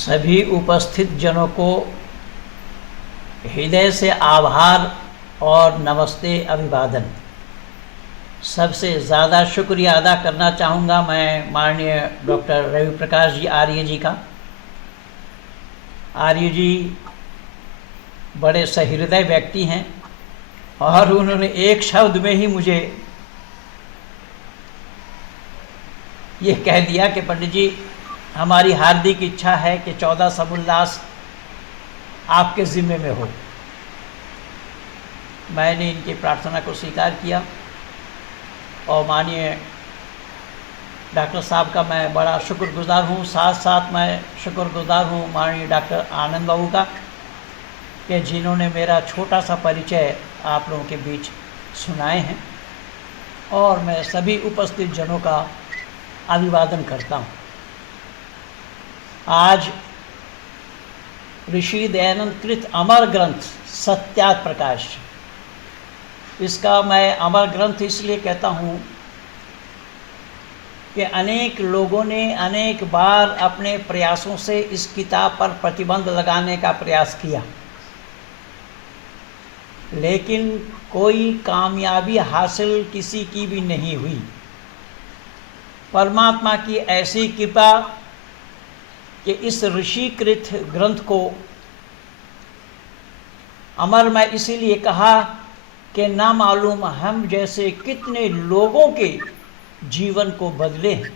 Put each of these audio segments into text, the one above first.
सभी उपस्थित जनों को हृदय से आभार और नमस्ते अभिवादन। सबसे ज़्यादा शुक्रिया अदा करना चाहूँगा मैं माननीय डॉक्टर रवि प्रकाश जी आर्य जी का। आर्य जी बड़े सहृदय व्यक्ति हैं और उन्होंने एक शब्द में ही मुझे ये कह दिया कि पंडित जी, हमारी हार्दिक इच्छा है कि 14 समुल्लास आपके ज़िम्मे में हो। मैंने इनकी प्रार्थना को स्वीकार किया और माननीय डॉक्टर साहब का मैं बड़ा शुक्रगुज़ार हूँ। साथ साथ मैं शुक्रगुज़ार हूँ माननीय डॉक्टर आनंद बाबू का कि जिन्होंने मेरा छोटा सा परिचय आप लोगों के बीच सुनाए हैं, और मैं सभी उपस्थित जनों का अभिवादन करता हूँ। आज ऋषि दयानंद कृत अमर ग्रंथ सत्यार्थ प्रकाश, इसका मैं अमर ग्रंथ इसलिए कहता हूँ कि अनेक लोगों ने अनेक बार अपने प्रयासों से इस किताब पर प्रतिबंध लगाने का प्रयास किया, लेकिन कोई कामयाबी हासिल किसी की भी नहीं हुई। परमात्मा की ऐसी कृपा कि इस ऋषिकृत ग्रंथ को अमर मैं इसीलिए कहा कि ना मालूम हम जैसे कितने लोगों के जीवन को बदले हैं।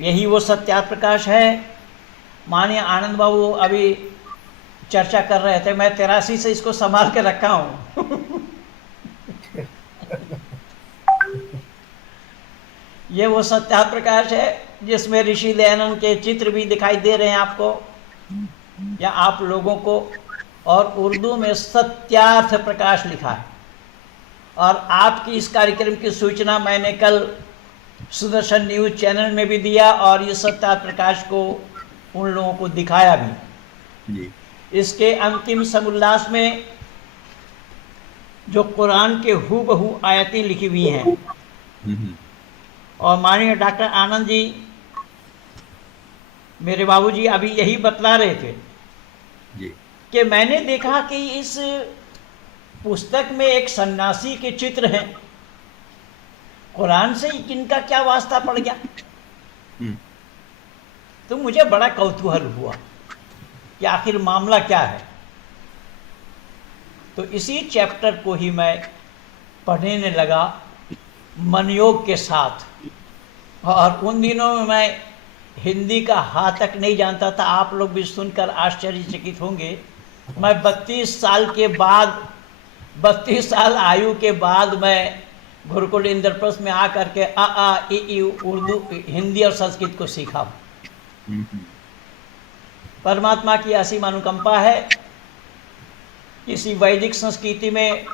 यही वो सत्यार्थ प्रकाश है। माननीय आनंद बाबू अभी चर्चा कर रहे थे, मैं 83 से इसको संभाल के रखा हूँ। ये वो सत्यार्थ प्रकाश है जिसमें ऋषि दयानंद के चित्र भी दिखाई दे रहे हैं आपको या आप लोगों को, और उर्दू में सत्यार्थ प्रकाश लिखा है। और आपकी इस कार्यक्रम की सूचना मैंने कल सुदर्शन न्यूज़ चैनल में भी दिया और ये सत्यार्थ प्रकाश को उन लोगों को दिखाया भी जी। इसके अंतिम समुल्लास में जो कुरान के हूबहू आयतें लिखी हुई हैं, और माननीय डॉक्टर आनंद जी मेरे बाबूजी अभी यही बतला रहे थे जी कि मैंने देखा कि इस पुस्तक में एक सन्यासी के चित्र हैं, कुरान से इनका क्या वास्ता पड़ गया। तो मुझे बड़ा कौतूहल हुआ कि आखिर मामला क्या है। तो इसी चैप्टर को ही मैं पढ़ने लगा मनयोग के साथ, और उन दिनों में मैं हिंदी का हा तक नहीं जानता था। आप लोग भी सुनकर आश्चर्यचकित होंगे। मैं 32 साल के बाद, 32 साल आयु के बाद मैं गुरुकुल इंद्रप्रस्थ में आकर के आ ई उर्दू, हिंदी और संस्कृत को सीखा। परमात्मा की असीम अनुकंपा है। इसी वैदिक संस्कृति में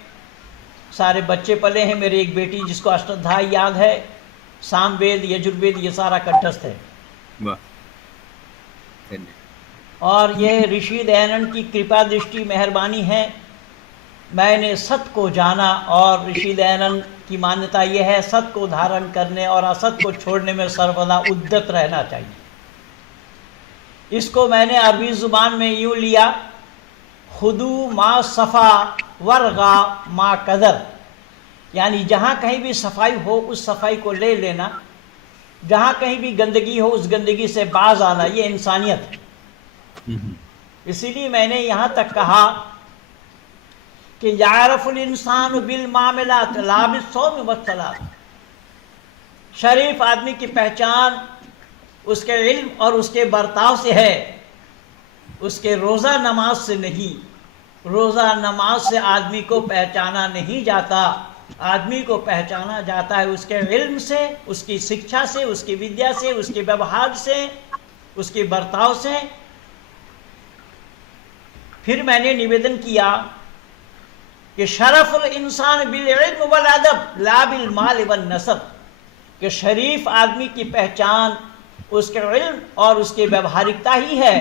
सारे बच्चे पले हैं। मेरी एक बेटी जिसको अष्टाध्याय याद है, सामवेद, यजुर्वेद, ये सारा कंठस्थ है। और यह ऋषि दयानंद की कृपा दृष्टि मेहरबानी है। मैंने सत्य को जाना, और ऋषि दयानंद की मान्यता यह है सत्य को धारण करने और असत्य को छोड़ने में सर्वदा उद्यत रहना चाहिए। इसको मैंने अरबी जुबान में यूँ लिया, खुदू मा सफ़ा वर्गा मा कदर, यानी जहाँ कहीं भी सफाई हो उस सफाई को ले लेना, जहाँ कहीं भी गंदगी हो उस गंदगी से बाज आना, ये इंसानियत है। इसीलिए मैंने यहाँ तक कहा कि यारफुल इंसान बिल मामलात लाबिस सौम वस्सलात। शरीफ आदमी की पहचान उसके इल्म और उसके बर्ताव से है, उसके रोज़ा नमाज से नहीं। रोज़ा नमाज से आदमी को पहचाना नहीं जाता। आदमी को पहचाना जाता है उसके इल्म से, उसकी शिक्षा से, उसकी विद्या से, उसके व्यवहार से, उसके बर्ताव से। फिर मैंने निवेदन किया कि शरफुल इंसान बिल इल्म वल अदब ला बिल माल वन नसब, कि शरीफ आदमी की पहचान उसके इल्म और उसके व्यवहारिकता ही है।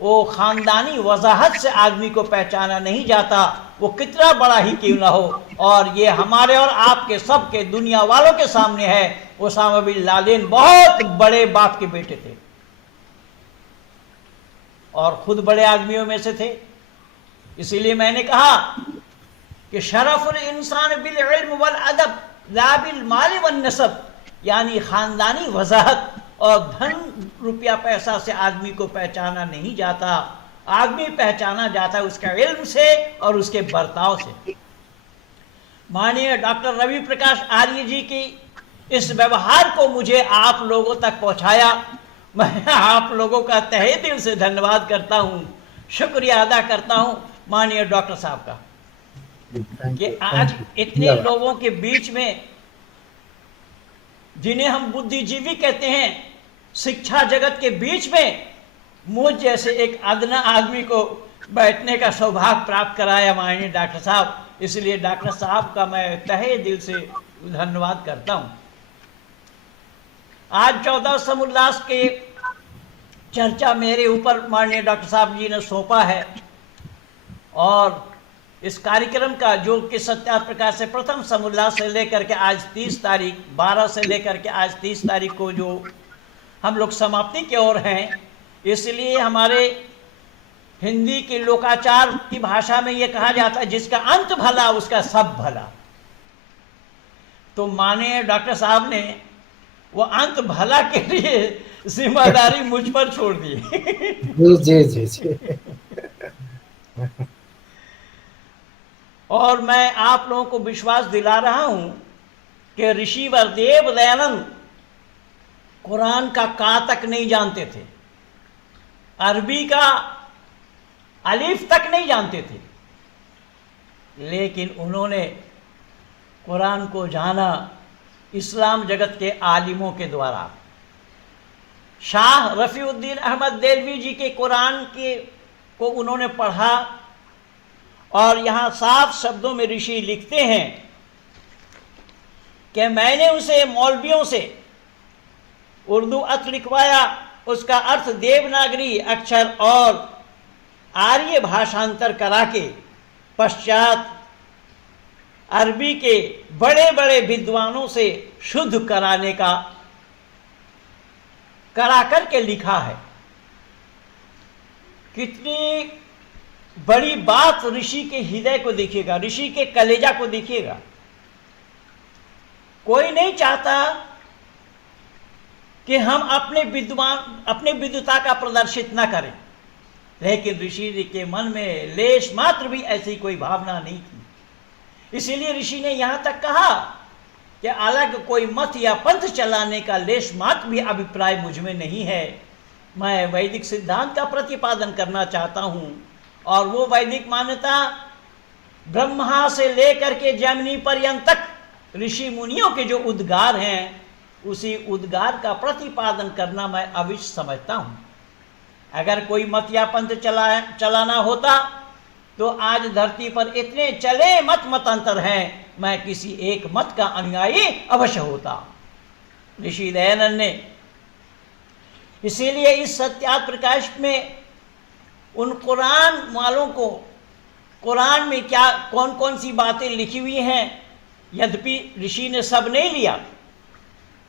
वो ख़ानदानी वजाहत से आदमी को पहचाना नहीं जाता, वो कितना बड़ा ही क्यों ना हो। और ये हमारे और आपके सबके दुनिया वालों के सामने है। ओसामा बिन लादेन बहुत बड़े बाप के बेटे थे। और खुद बड़े आदमियों में से थे। इसीलिए मैंने कहा कि शरफुल इंसान बिल इल्म वल अदब ला बिल माल वन नसब, यानी ख़ानदानी वजाहत और धन रुपया पैसा से आदमी को पहचाना नहीं जाता, आदमी पहचाना जाता है उसका इल्म से और उसके बर्ताव से। माननीय डॉक्टर रवि प्रकाश आर्य जी की इस व्यवहार को मुझे आप लोगों तक पहुंचाया। मैं आप लोगों का तहे दिल से धन्यवाद करता हूं, शुक्रिया अदा करता हूं माननीय डॉक्टर साहब का कि आज इतने लोगों के बीच में, जिन्हें हम बुद्धिजीवी कहते हैं, शिक्षा जगत के बीच में मुझ जैसे एक अदना आदमी को बैठने का सौभाग्य प्राप्त कराया माननीय डॉक्टर साहब। इसलिए डॉक्टर साहब का मैं तहे दिल से धन्यवाद करता हूं। आज 14 समुल्लास के चर्चा मेरे ऊपर माननीय डॉक्टर साहब जी ने सौंपा है और इस कार्यक्रम का जो कि सत्यार्थ प्रकाश से प्रथम समुल्लास से लेकर के आज 30 तारीख 12 से लेकर के आज 30 तारीख को जो हम लोग समाप्ति की ओर हैं, इसलिए हमारे हिंदी के लोकाचार की भाषा में ये कहा जाता है जिसका अंत भला उसका सब भला। तो माननीय डॉक्टर साहब ने वो अंत भला के लिए जिम्मेदारी मुझ पर छोड़ दी। जी जी जी। और मैं आप लोगों को विश्वास दिला रहा हूं कि ऋषिवर देव दयानंद कुरान का का तक नहीं जानते थे, अरबी का अलिफ तक नहीं जानते थे, लेकिन उन्होंने कुरान को जाना इस्लाम जगत के आलिमों के द्वारा। शाह रफ़ीउद्दीन अहमद देलवी जी के कुरान को उन्होंने पढ़ा और यहाँ साफ शब्दों में ऋषि लिखते हैं कि मैंने उसे मौलवियों से उर्दू अर्थ लिखवाया, उसका अर्थ देवनागरी अक्षर और आर्य भाषांतर करा के पश्चात अरबी के बड़े बड़े विद्वानों से शुद्ध करा करके लिखा है। कितनी बड़ी बात! ऋषि के हृदय को देखिएगा, ऋषि के कलेजा को देखिएगा। कोई नहीं चाहता कि हम अपने विद्वता का प्रदर्शित न करें, लेकिन ऋषि जी के मन में लेश मात्र भी ऐसी कोई भावना नहीं थी। इसीलिए ऋषि ने यहां तक कहा कि अलग कोई मत या पंथ चलाने का लेश मात्र भी अभिप्राय मुझ में नहीं है। मैं वैदिक सिद्धांत का प्रतिपादन करना चाहता हूं और वो वैदिक मान्यता ब्रह्मा से लेकर के जैमिनी पर्यंत तक ऋषि मुनियों के जो उद्गार हैं, उसी उद्गार का प्रतिपादन करना मैं अवश्य समझता हूं। अगर कोई मत या पंथ चलाना होता तो आज धरती पर इतने चले मतांतर हैं, मैं किसी एक मत का अनुयायी अवश्य होता। ऋषि दयानंद ने इसीलिए इस सत्यार्थ प्रकाश में उन कुरान वालों को, कुरान में क्या कौन कौन सी बातें लिखी हुई हैं, यद्यपि ऋषि ने सब नहीं लिया,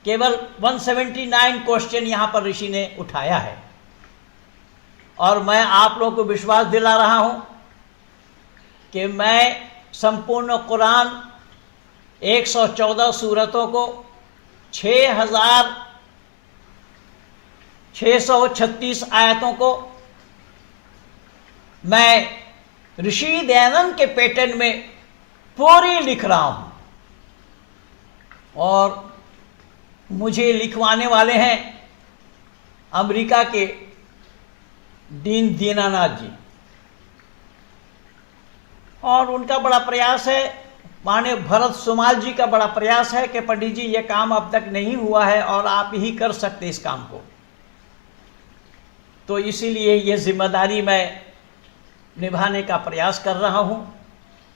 केवल 179 क्वेश्चन यहाँ पर ऋषि ने उठाया है। और मैं आप लोगों को विश्वास दिला रहा हूँ कि मैं संपूर्ण कुरान 114 सूरतों को 6636 आयतों को मैं ऋषि दयानंद के पैटर्न में पूरी लिख रहा हूं और मुझे लिखवाने वाले हैं अमेरिका के डीन दीनानाथ जी, और उनका बड़ा प्रयास है, माननीय भरत सुमाल जी का बड़ा प्रयास है कि पंडित जी ये काम अब तक नहीं हुआ है और आप ही कर सकते इस काम को। तो इसीलिए ये जिम्मेदारी मैं निभाने का प्रयास कर रहा हूँ।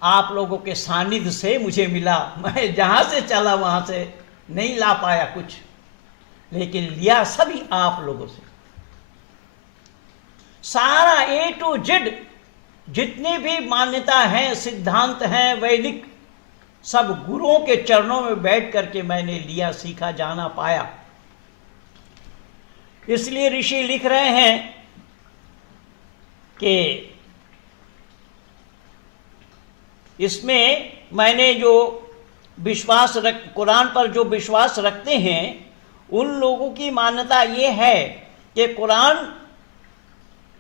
आप लोगों के सानिध्य से मुझे मिला, मैं जहाँ से चला वहाँ से नहीं ला पाया कुछ, लेकिन लिया सभी आप लोगों से। सारा A to Z जितनी भी मान्यता हैं, सिद्धांत हैं वैदिक, सब गुरुओं के चरणों में बैठ करके मैंने लिया, सीखा, जाना, पाया। इसलिए ऋषि लिख रहे हैं कि इसमें मैंने जो कुरान पर जो विश्वास रखते हैं उन लोगों की मान्यता ये है कि कुरान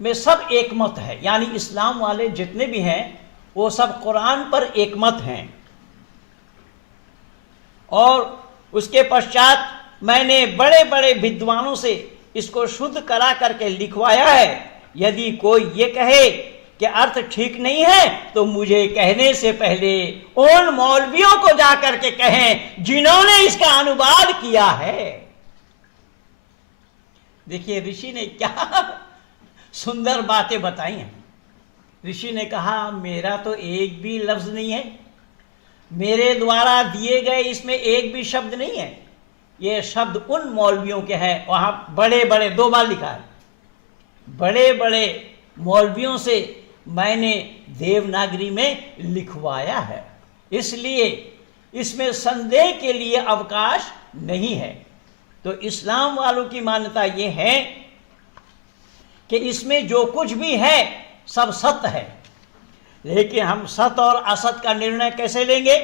में सब एक मत है, यानी इस्लाम वाले जितने भी हैं वो सब कुरान पर एक मत हैं। और उसके पश्चात मैंने बड़े बड़े विद्वानों से इसको शुद्ध करा करके लिखवाया है। यदि कोई ये कहे कि अर्थ ठीक नहीं है तो मुझे कहने से पहले उन मौलवियों को जाकर के कहें जिन्होंने इसका अनुवाद किया है। देखिए ऋषि ने क्या सुंदर बातें बताई हैं। ऋषि ने कहा मेरा तो एक भी लफ्ज नहीं है, मेरे द्वारा दिए गए इसमें एक भी शब्द नहीं है, ये शब्द उन मौलवियों के हैं। वहां बड़े बड़े 2 बार लिखा है, बड़े बड़े मौलवियों से मैंने देवनागरी में लिखवाया है, इसलिए इसमें संदेह के लिए अवकाश नहीं है। तो इस्लाम वालों की मान्यता ये है कि इसमें जो कुछ भी है सब सत्य है, लेकिन हम सत्य और असत का निर्णय कैसे लेंगे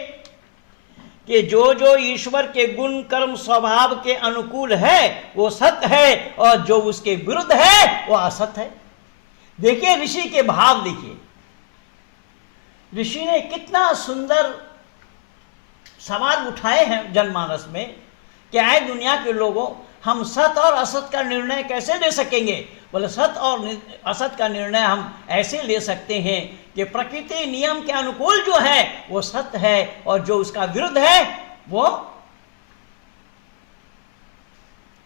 कि जो जो ईश्वर के गुण कर्म स्वभाव के अनुकूल है वो सत्य है और जो उसके विरुद्ध है वो असत्य है। देखिए ऋषि के भाव देखिए, ऋषि ने कितना सुंदर सवाल उठाए हैं जनमानस में कि आए दुनिया के लोगों, हम सत्य और असत का निर्णय कैसे ले सकेंगे। बोले सत्य और असत का निर्णय हम ऐसे ले सकते हैं कि प्रकृति नियम के अनुकूल जो है वो सत्य है और जो उसका विरुद्ध है वो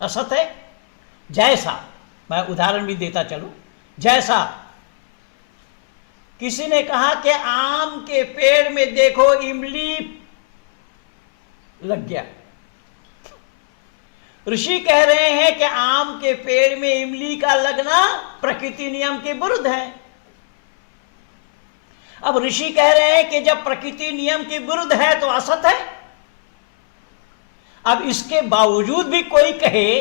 असत्य है। जैसा मैं उदाहरण भी देता चलूं, जैसा किसी ने कहा कि आम के पेड़ में देखो इमली लग गया, ऋषि कह रहे हैं कि आम के पेड़ में इमली का लगना प्रकृति नियम के विरुद्ध है। अब ऋषि कह रहे हैं कि जब प्रकृति नियम के विरुद्ध है तो असत है। अब इसके बावजूद भी कोई कहे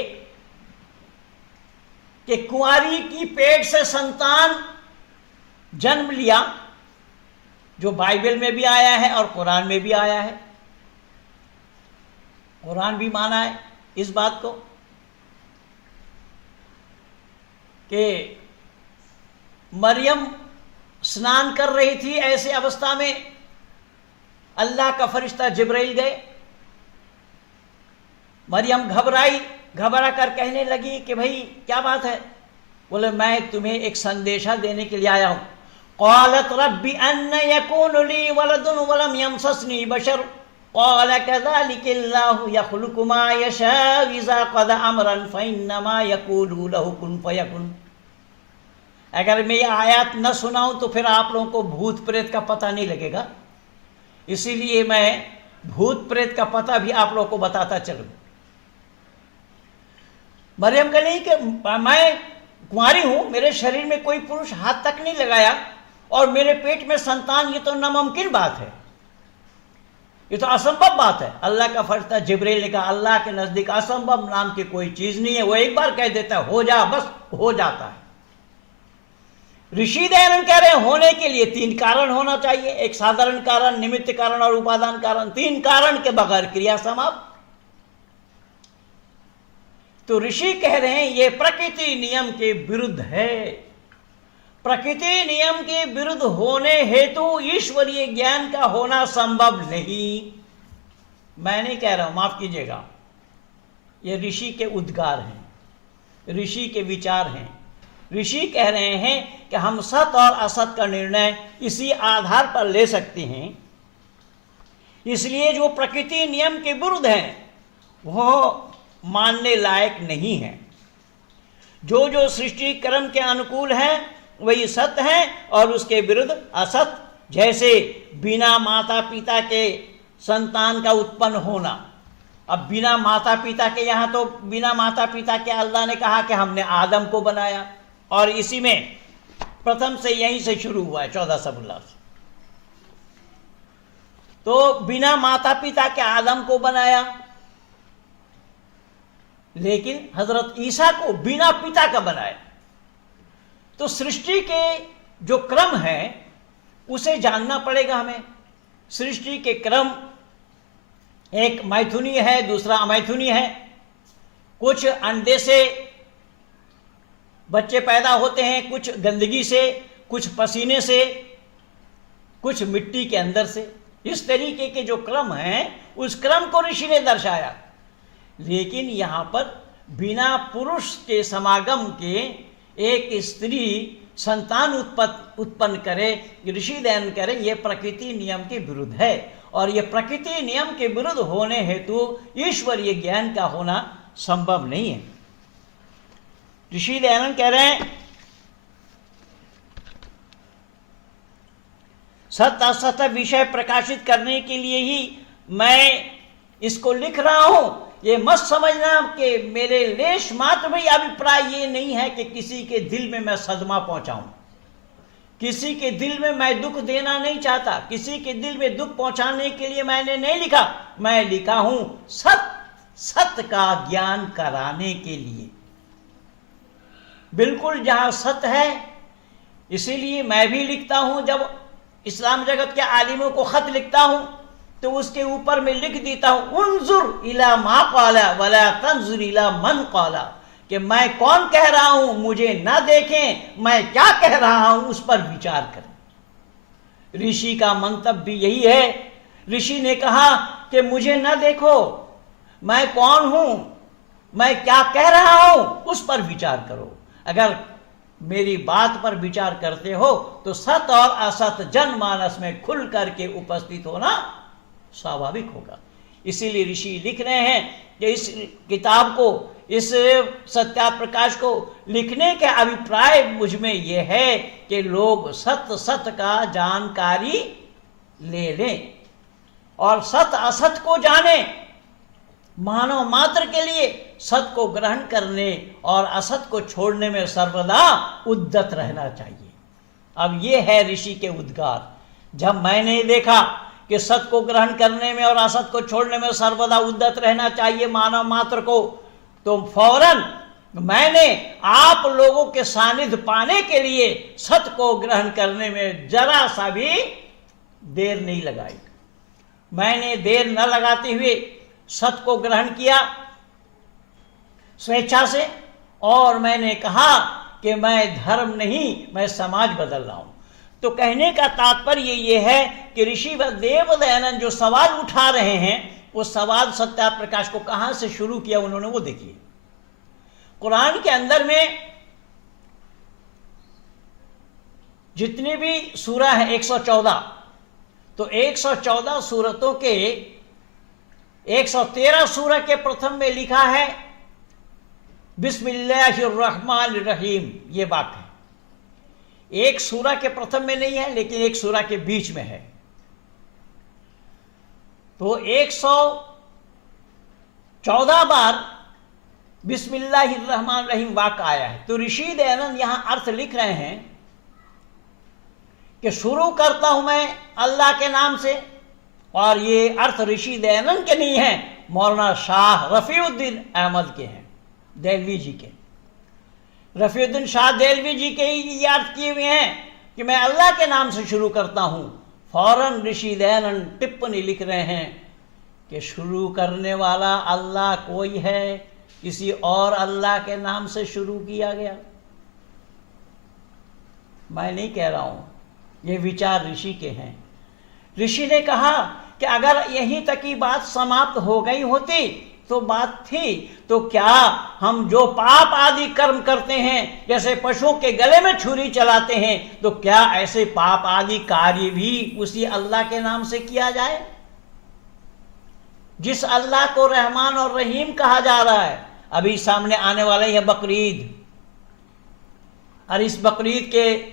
कि कुंवारी की पेट से संतान जन्म लिया, जो बाइबल में भी आया है और कुरान में भी आया है, कुरान भी माना है इस बात को कि मरियम स्नान कर रही थी, ऐसे अवस्था में अल्लाह का फरिश्ता जिब्राइल गए, मरियम घबराई, घबरा कर कहने लगी कि भाई क्या बात है। बोले मैं तुम्हें एक संदेशा देने के लिए आया हूं। क़ालत रब्बी अन्ना यकूनु ली वलदुन वलम यमससनी बशर क़ाल कज़ालिकल्लाहु यख़्लुक़ु मा यशाअ इज़ा क़ज़ा अमरन फ़इन्नमा यक़ूलु लहु कुन फ़यकुन। अगर मैं ये आयत न सुनाऊं तो फिर आप लोगों को भूत प्रेत का पता नहीं लगेगा, इसीलिए मैं भूत प्रेत का पता भी आप लोगों को बताता चलूं। मरियम कह रही कि मैं कुंवारी हूं, मेरे शरीर में कोई पुरुष हाथ तक नहीं लगाया और मेरे पेट में संतान, ये तो नामुमकिन बात है, ये तो असंभव बात है। अल्लाह का फरिश्ता जिब्राइल ने कहा अल्लाह के नजदीक असंभव नाम की कोई चीज नहीं है, वो एक बार कह देता है हो जा, बस हो जाता है। ऋषि दयानंद कह रहे हैं होने के लिए 3 कारण होना चाहिए, एक साधारण कारण, निमित्त कारण और उपादान कारण। 3 कारण के बगैर क्रिया समाप्त। तो ऋषि कह रहे हैं ये प्रकृति नियम के विरुद्ध है। प्रकृति नियम के विरुद्ध होने हेतु ईश्वरीय ज्ञान का होना संभव नहीं। मैं नहीं कह रहा हूं, माफ कीजिएगा, ये ऋषि के उद्गार हैं, ऋषि के विचार हैं। ऋषि कह रहे हैं कि हम सत और असत का निर्णय इसी आधार पर ले सकते हैं, इसलिए जो प्रकृति नियम के विरुद्ध है वो मानने लायक नहीं है। जो जो सृष्टि कर्म के अनुकूल है वही सत्य है और उसके विरुद्ध असत। जैसे बिना माता पिता के संतान का उत्पन्न होना। अब बिना माता पिता के, यहाँ तो बिना माता पिता के अल्लाह ने कहा कि हमने आदम को बनाया और इसी में प्रथम से यहीं से शुरू हुआ है 14 सबुल्लाह से। तो बिना माता पिता के आदम को बनाया, लेकिन हजरत ईसा को बिना पिता का बनाया। तो सृष्टि के जो क्रम है उसे जानना पड़ेगा हमें। सृष्टि के क्रम, एक मैथुनीय है, दूसरा अमैथुनीय है। कुछ अंडे से बच्चे पैदा होते हैं, कुछ गंदगी से, कुछ पसीने से, कुछ मिट्टी के अंदर से। इस तरीके के जो क्रम हैं उस क्रम को ऋषि ने दर्शाया। लेकिन यहाँ पर बिना पुरुष के समागम के एक स्त्री संतान उत्पन्न करे, ऋषि दयन करे, ये प्रकृति नियम के विरुद्ध है। और ये प्रकृति नियम के विरुद्ध होने हेतु ईश्वरीय ज्ञान का होना संभव नहीं है। ऋषि दयानंद कह रहे हैं सत्य असत विषय प्रकाशित करने के लिए ही मैं इसको लिख रहा हूं। ये मत समझना कि मेरे लेश मात्र भी अभिप्राय ये नहीं है कि किसी के दिल में मैं सदमा पहुंचाऊं, किसी के दिल में मैं दुख देना नहीं चाहता, किसी के दिल में दुख पहुंचाने के लिए मैंने नहीं लिखा। मैं लिखा हूं सत्य का ज्ञान कराने के लिए। बिल्कुल जहां सत्य है, इसीलिए मैं भी लिखता हूं। जब इस्लाम जगत के आलिमों को खत लिखता हूं तो उसके ऊपर मैं लिख देता हूं उन्जुर इला मा क़ाला वला तंजुर इला मन क़ाला, कि मैं कौन कह रहा हूं, मुझे ना देखें, मैं क्या कह रहा हूं उस पर विचार करें। ऋषि का मंतव्य भी यही है। ऋषि ने कहा कि मुझे ना देखो, मैं कौन हूं, मैं क्या कह रहा हूं, उस पर विचार करो। अगर मेरी बात पर विचार करते हो तो सत और असत जनमानस में खुल करके उपस्थित होना स्वाभाविक होगा। इसीलिए ऋषि लिख रहे हैं कि इस किताब को, इस सत्याप्रकाश को लिखने के अभिप्राय मुझ में यह है कि लोग सत्य का जानकारी ले लें और सत्य असत को जाने। मानव मात्र के लिए सत्य को ग्रहण करने और असत को छोड़ने में सर्वदा उद्यत रहना चाहिए। अब ये है ऋषि के उद्गार। जब मैंने देखा कि सत्य को ग्रहण करने में और असत को छोड़ने में सर्वदा उद्यत रहना चाहिए मानव मात्र को, तो फौरन मैंने आप लोगों के सानिध्य पाने के लिए सत्य को ग्रहण करने में जरा सा भी देर नहीं लगाई। मैंने देर न लगाते हुए सत्य को ग्रहण किया स्वेच्छा से, और मैंने कहा कि मैं धर्म नहीं, मैं समाज बदल रहा हूं। तो कहने का तात्पर्य ये है कि ऋषि देव दयानंद जो सवाल उठा रहे हैं, वो सवाल सत्याप्रकाश को कहां से शुरू किया उन्होंने, वो देखिए। कुरान के अंदर में जितनी भी सूरा है 114, तो 114 सूरतों के 113 सूरह के प्रथम में लिखा है बिस्मिल्लाहिर्रहमानिर्रहीम, ये बात है। एक सूरह के प्रथम में नहीं है, लेकिन एक सूरह के बीच में है। तो 114 बार बिस्मिल्लाहिर्रहमानिर्रहीम वाक्य आया है। तो ऋषि दयानंद यहां अर्थ लिख रहे हैं कि शुरू करता हूं मैं अल्लाह के नाम से। और ये अर्थ ऋषि दयानंद के नहीं है, मौलाना शाह रफीउद्दीन अहमद के हैं, देलवी जी के। रफीउद्दीन शाह देलवी जी के ही ये अर्थ किए हुए हैं कि मैं अल्लाह के नाम से शुरू करता हूं। फौरन ऋषि दयानंद टिप्पणी लिख रहे हैं कि शुरू करने वाला अल्लाह कोई है, किसी और अल्लाह के नाम से शुरू किया गया। मैं नहीं कह रहा हूं, ये विचार ऋषि के हैं। ऋषि ने कहा कि अगर यहीं तक की बात समाप्त हो गई होती तो बात थी, तो क्या हम जो पाप आदि कर्म करते हैं, जैसे पशुओं के गले में छुरी चलाते हैं, तो क्या ऐसे पाप आदि कार्य भी उसी अल्लाह के नाम से किया जाए जिस अल्लाह को रहमान और रहीम कहा जा रहा है। अभी सामने आने वाला ही है बकरीद, और इस बकरीद के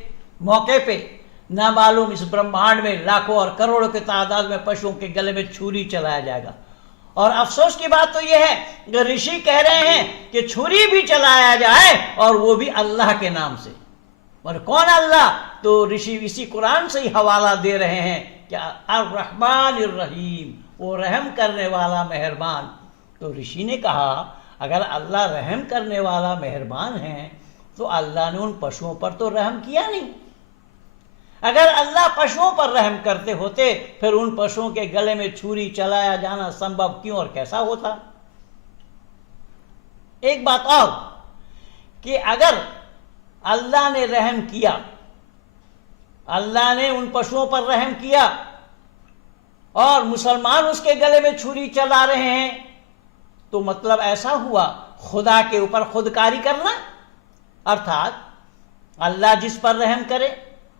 मौके पे ना मालूम इस ब्रह्मांड में लाखों और करोड़ों की तादाद में पशुओं के गले में छुरी चलाया जाएगा। और अफसोस की बात तो यह है कि ऋषि कह रहे हैं कि छुरी भी चलाया जाए और वो भी अल्लाह के नाम से। और कौन अल्लाह? तो ऋषि इसी कुरान से ही हवाला दे रहे हैं कि अर्रहमानिर्रहीम, वो रहम करने वाला मेहरबान। तो ऋषि ने कहा अगर अल्लाह रहम करने वाला मेहरबान है तो अल्लाह ने उन पशुओं पर तो रहम किया नहीं, अगर अल्लाह पशुओं पर रहम करते होते फिर उन पशुओं के गले में छुरी चलाया जाना संभव क्यों और कैसा होता। एक बात और कि अगर अल्लाह ने रहम किया, अल्लाह ने उन पशुओं पर रहम किया और मुसलमान उसके गले में छुरी चला रहे हैं, तो मतलब ऐसा हुआ खुदा के ऊपर खुदकारी करना, अर्थात अल्लाह जिस पर रहम करे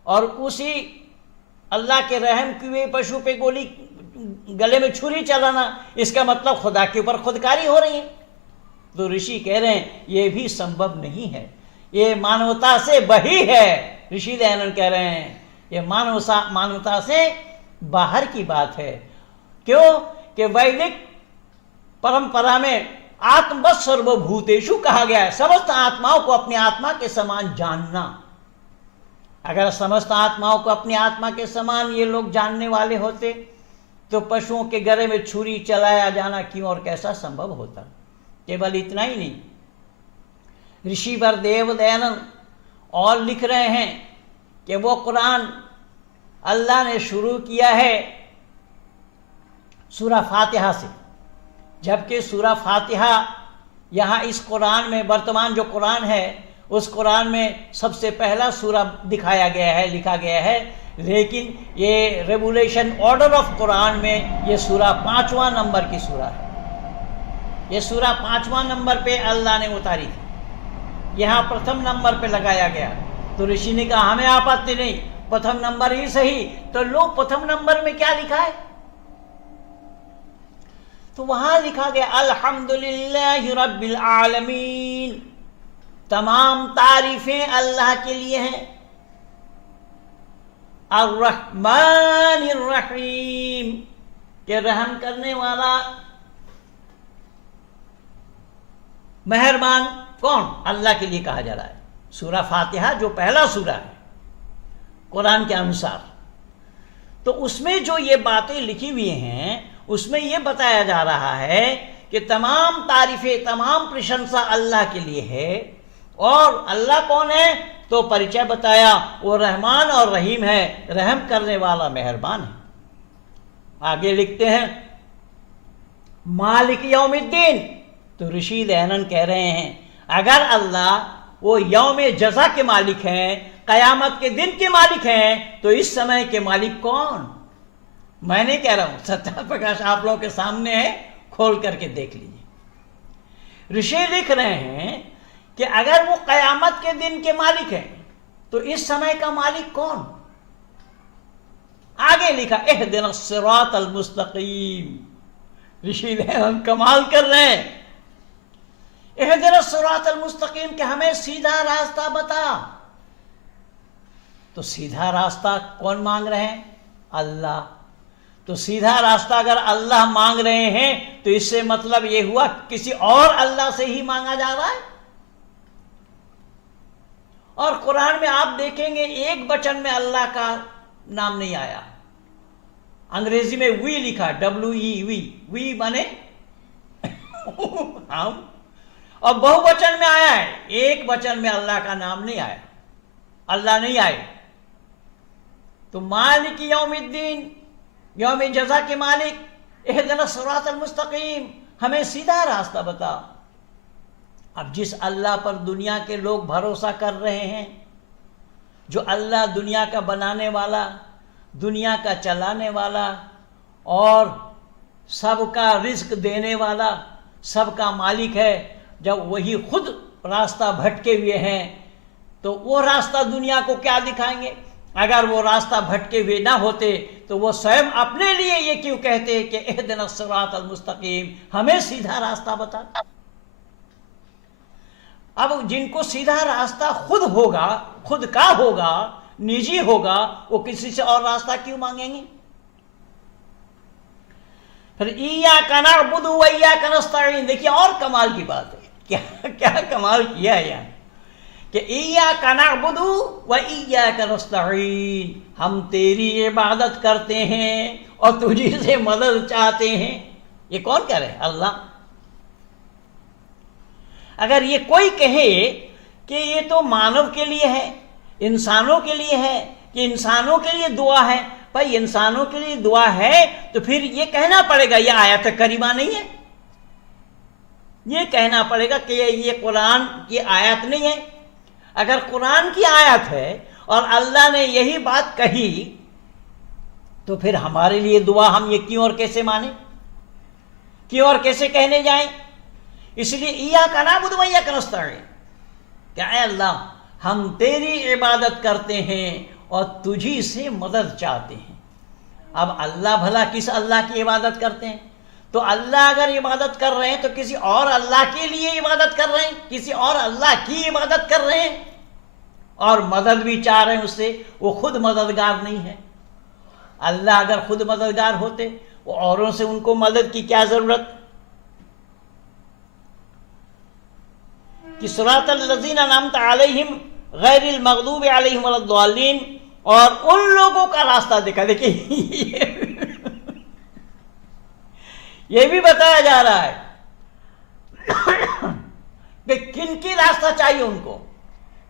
और उसी अल्लाह के रहम किए पशु पे गोली गले में छुरी चलाना, इसका मतलब खुदा के ऊपर खुदकारी हो रही है। तो ऋषि कह रहे हैं ये भी संभव नहीं है, ये मानवता से बही है। ऋषि दयानंद कह रहे हैं ये मानवता से बाहर की बात है। क्यों कि वैदिक परंपरा में आत्मवत् सर्वभूतेषु कहा गया है, समस्त आत्माओं को अपनी आत्मा के समान जानना। अगर समस्त आत्माओं को अपनी आत्मा के समान ये लोग जानने वाले होते तो पशुओं के गले में छुरी चलाया जाना क्यों और कैसा संभव होता। केवल इतना ही नहीं, ऋषि वरदेव दयानंद और लिख रहे हैं कि वो कुरान अल्लाह ने शुरू किया है सूरा फातिहा से, जबकि सूरा फातिहा यहाँ इस कुरान में, वर्तमान जो कुरान है उस कुरान में सबसे पहला सूरा दिखाया गया है, लिखा गया है, लेकिन ये रेवुलेशन ऑर्डर ऑफ कुरान में ये सूरा 5वां नंबर की सूरा है। ये सूरा 5वां नंबर पे अल्लाह ने उतारी थी, यहाँ प्रथम नंबर पे लगाया गया। तो ऋषि ने कहा हमें आपत्ति नहीं, प्रथम नंबर ही सही। तो लो प्रथम नंबर में क्या लिखा है, तो वहां लिखा गया अल्हम्दुलिल्लाहि रब्बिल आलमीन, तमाम तारीफें अल्लाह के लिए हैं। अर्रहमानिर रहीम, के रहम करने वाला मेहरबान कौन, अल्लाह के लिए कहा जा रहा है। सूरा फातिहा जो पहला सूरा है कुरान के अनुसार, तो उसमें जो ये बातें लिखी हुई हैं उसमें ये बताया जा रहा है कि तमाम तारीफें, तमाम प्रशंसा अल्लाह के लिए है। और अल्लाह कौन है, तो परिचय बताया, वो रहमान और रहीम है, रहम करने वाला मेहरबान है। आगे लिखते हैं मालिक यौमिद्दीन, तो ऋषि दयानंद कह रहे हैं अगर अल्लाह वो यौम जज़ा के मालिक हैं, कयामत के दिन के मालिक हैं, तो इस समय के मालिक कौन। मैं नहीं कह रहा हूं, सत्या प्रकाश आप लोगों के सामने है, खोल करके देख लीजिए। ऋषि लिख रहे हैं कि अगर वो कयामत के दिन के मालिक हैं तो इस समय का मालिक कौन। आगे लिखा इहदिनस सिरातल मुस्तकीम, ऋषि दयानंद कमाल कर रहे हैं, इहदिनस सिरातल मुस्तकीम, कि हमें सीधा रास्ता बता। तो सीधा रास्ता कौन मांग रहे हैं, अल्लाह। तो सीधा रास्ता अगर अल्लाह मांग रहे हैं तो इससे मतलब यह हुआ किसी और अल्लाह से ही मांगा जा रहा है। और कुरान में आप देखेंगे एक वचन में अल्लाह का नाम नहीं आया, अंग्रेजी में वी लिखा, WE, वी माने हम, और बहुवचन में आया है, एक वचन में अल्लाह का नाम नहीं आया, अल्लाह नहीं आए। तो मालिक यौमिद्दीन, यौम जज़ा के मालिक, इहदिनस सिरातल मुस्तकीम, हमें सीधा रास्ता बता। अब जिस अल्लाह पर दुनिया के लोग भरोसा कर रहे हैं, जो अल्लाह दुनिया का बनाने वाला, दुनिया का चलाने वाला और सबका रिस्क देने वाला, सबका मालिक है, जब वही खुद रास्ता भटके हुए हैं तो वो रास्ता दुनिया को क्या दिखाएंगे। अगर वो रास्ता भटके हुए ना होते तो वो स्वयं अपने लिए ये क्यों कहते कि इहदिनस सिरातल मुस्तकीम, हमें सीधा रास्ता बता। अब जिनको सीधा रास्ता खुद होगा, खुद का होगा, निजी होगा, वो किसी से और रास्ता क्यों मांगेंगे। फिर इय्याका नअबुदु व इय्याका नस्तईन, देखिए और कमाल की बात है, क्या क्या कमाल किया है यहाँ कि इय्याका नअबुदु व इय्याका नस्तईन, हम तेरी इबादत करते हैं और तुझी से मदद चाहते हैं। ये कौन कह रहे हैं, अल्लाह। अगर ये कोई कहे कि ये तो मानव के लिए है, इंसानों के लिए है, कि इंसानों के लिए दुआ है। भाई इंसानों के लिए दुआ है तो फिर ये कहना पड़ेगा ये आयत करीमा नहीं है, ये कहना पड़ेगा कि ये कुरान की आयत नहीं है। अगर कुरान की आयत है और अल्लाह ने यही बात कही तो फिर हमारे लिए दुआ हम ये क्यों और कैसे माने, क्यों और कैसे कहने जाएं। इसलिए इय्याका नअबुदु व इय्याका नस्तईन, क्या है अल्लाह हम तेरी इबादत करते हैं और तुझी से मदद चाहते हैं। अब अल्लाह भला किस अल्लाह की इबादत करते हैं? तो अल्लाह अगर इबादत कर रहे हैं तो किसी और अल्लाह के लिए इबादत कर रहे हैं, किसी और अल्लाह की इबादत कर रहे हैं और मदद भी चाह रहे हैं उससे। वो खुद मददगार नहीं है। अल्लाह अगर खुद मददगार होते वो औरों से उनको मदद की क्या जरूरत। कि सिरातल लज़ीना अनअमता अलैहिम गैरिल मग़दूबि अलैहिम वलद्दालिन, और उन लोगों का रास्ता देखा। देखिए ये भी बताया जा रहा है कि किन की रास्ता चाहिए उनको,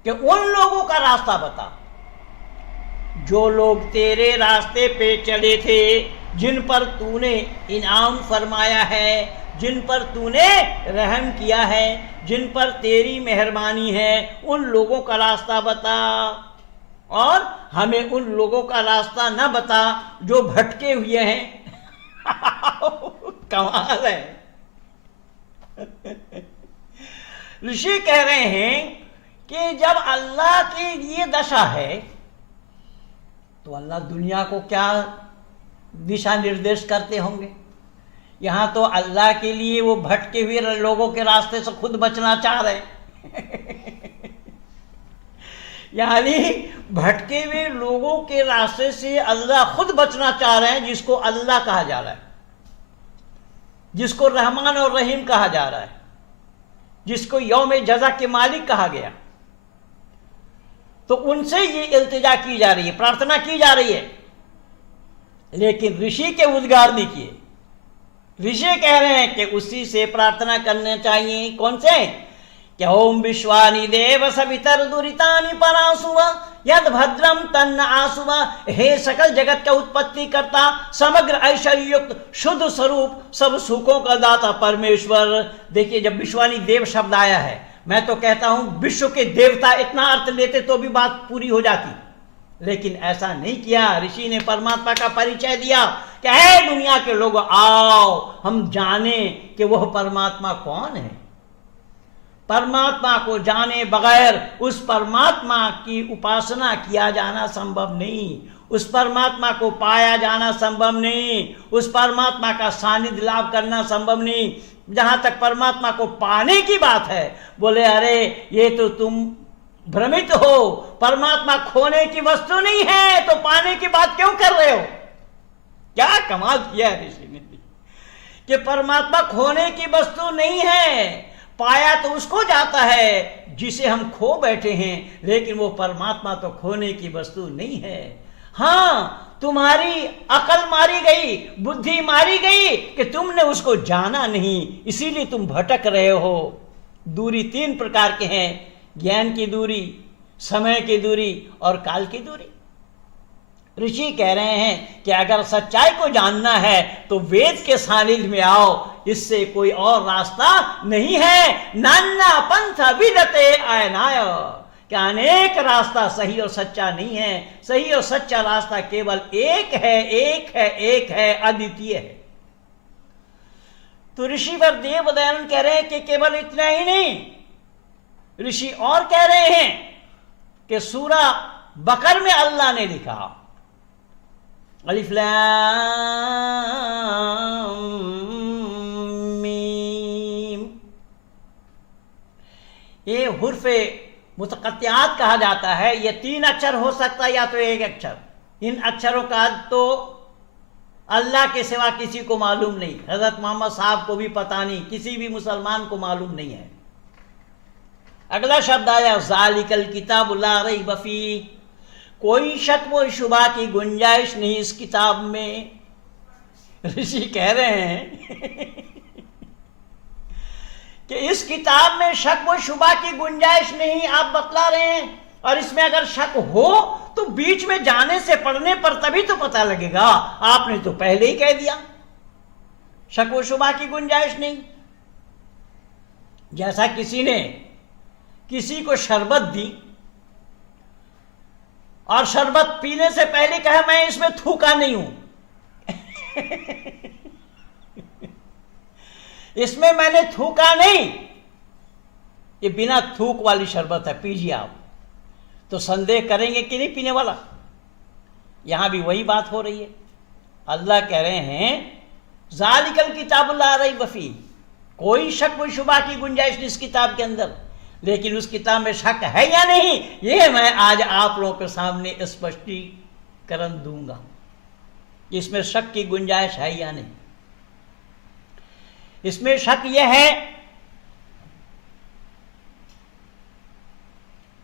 कि उन लोगों का रास्ता बता जो लोग तेरे रास्ते पे चले थे, जिन पर तूने इनाम फरमाया है, जिन पर तूने रहम किया है, जिन पर तेरी मेहरबानी है, उन लोगों का रास्ता बता। और हमें उन लोगों का रास्ता न बता जो भटके हुए हैं। कमाल है। ऋषि कह रहे हैं कि जब अल्लाह की ये दशा है तो अल्लाह दुनिया को क्या दिशा निर्देश करते होंगे। यहां तो अल्लाह के लिए वो भटके हुए लोगों के रास्ते से खुद बचना चाह रहे हैं। यानी भटके हुए लोगों के रास्ते से अल्लाह खुद बचना चाह रहे हैं, जिसको अल्लाह कहा जा रहा है, जिसको रहमान और रहीम कहा जा रहा है, जिसको यौम जज़ा के मालिक कहा गया। तो उनसे ये इल्तिजा की जा रही है, प्रार्थना की जा रही है। लेकिन ऋषि के उद्गार नहीं किए। ऋषि कह रहे हैं कि उसी से प्रार्थना करना चाहिए। कौन से? कि ओम विश्वानि देव सवितर दुरितानि परासुवा यद भद्रम तन्न आसुवा। हे सकल जगत का उत्पत्ति करता, समग्र ऐश्वर्य युक्त, शुद्ध स्वरूप, सब सुखों का दाता परमेश्वर। देखिए जब विश्वानि देव शब्द आया है, मैं तो कहता हूं विश्व के देवता इतना अर्थ लेते तो भी बात पूरी हो जाती, लेकिन ऐसा नहीं किया। ऋषि ने परमात्मा का परिचय दिया कि हे दुनिया के लोग आओ हम जाने कि वह परमात्मा कौन है। परमात्मा को जाने बगैर उस परमात्मा की उपासना किया जाना संभव नहीं, उस परमात्मा को पाया जाना संभव नहीं, उस परमात्मा का सानिध्य लाभ करना संभव नहीं। जहां तक परमात्मा को पाने की बात है, बोले अरे ये तो तुम भ्रमित हो, परमात्मा खोने की वस्तु नहीं है, तो पाने की बात क्यों कर रहे हो। क्या कमाल किया है ऋषि ने कि परमात्मा खोने की वस्तु नहीं है, पाया तो उसको जाता है जिसे हम खो बैठे हैं, लेकिन वो परमात्मा तो खोने की वस्तु नहीं है। हाँ, तुम्हारी अकल मारी गई, बुद्धि मारी गई कि तुमने उसको जाना नहीं, इसीलिए तुम भटक रहे हो। दूरी तीन प्रकार के हैं, ज्ञान की दूरी, समय की दूरी और काल की दूरी। ऋषि कह रहे हैं कि अगर सच्चाई को जानना है तो वेद के सानिध्य में आओ, इससे कोई और रास्ता नहीं है। नाना पंथ विदते अयनाय, क्या अनेक रास्ता सही और सच्चा नहीं है। सही और सच्चा रास्ता केवल एक है, एक है, एक है, अद्वितीय है। तो ऋषिवर देव दयानंद कह रहे हैं कि केवल इतना ही नहीं, ऋषि और कह रहे हैं कि सूरा बकर में अल्लाह ने लिखा अलिफ लाम मीम, ये हुर्फे मुतक़त्तिआत कहा जाता है। ये तीन अक्षर हो सकता है या तो एक अक्षर। इन अक्षरों का तो अल्लाह के सिवा किसी को मालूम नहीं, हजरत मोहम्मद साहब को भी पता नहीं, किसी भी मुसलमान को मालूम नहीं है। अगला शब्द आया ज़ालिकल किताब ला रैब फीह, कोई शक व शुबा की गुंजाइश नहीं इस किताब में। ऋषि कह रहे हैं कि इस किताब में शक व शुबा की गुंजाइश नहीं। आप बतला रहे हैं और इसमें अगर शक हो तो बीच में जाने से पढ़ने पर तभी तो पता लगेगा। आपने तो पहले ही कह दिया शक व शुबा की गुंजाइश नहीं। जैसा किसी ने किसी को शरबत दी और शरबत पीने से पहले कहा मैं इसमें थूका नहीं हूं इसमें मैंने थूका नहीं, ये बिना थूक वाली शरबत है, पीजिए आप। तो संदेह करेंगे कि नहीं पीने वाला। यहां भी वही बात हो रही है। अल्लाह कह रहे हैं ज़ालिकल किताबु ला रैब फीह, कोई शक व शुबा की गुंजाइश नहीं इस किताब के अंदर। लेकिन उस किताब में शक है या नहीं, ये मैं आज आप लोगों के सामने स्पष्टीकरण दूंगा। इसमें शक की गुंजाइश है या नहीं। इसमें शक यह है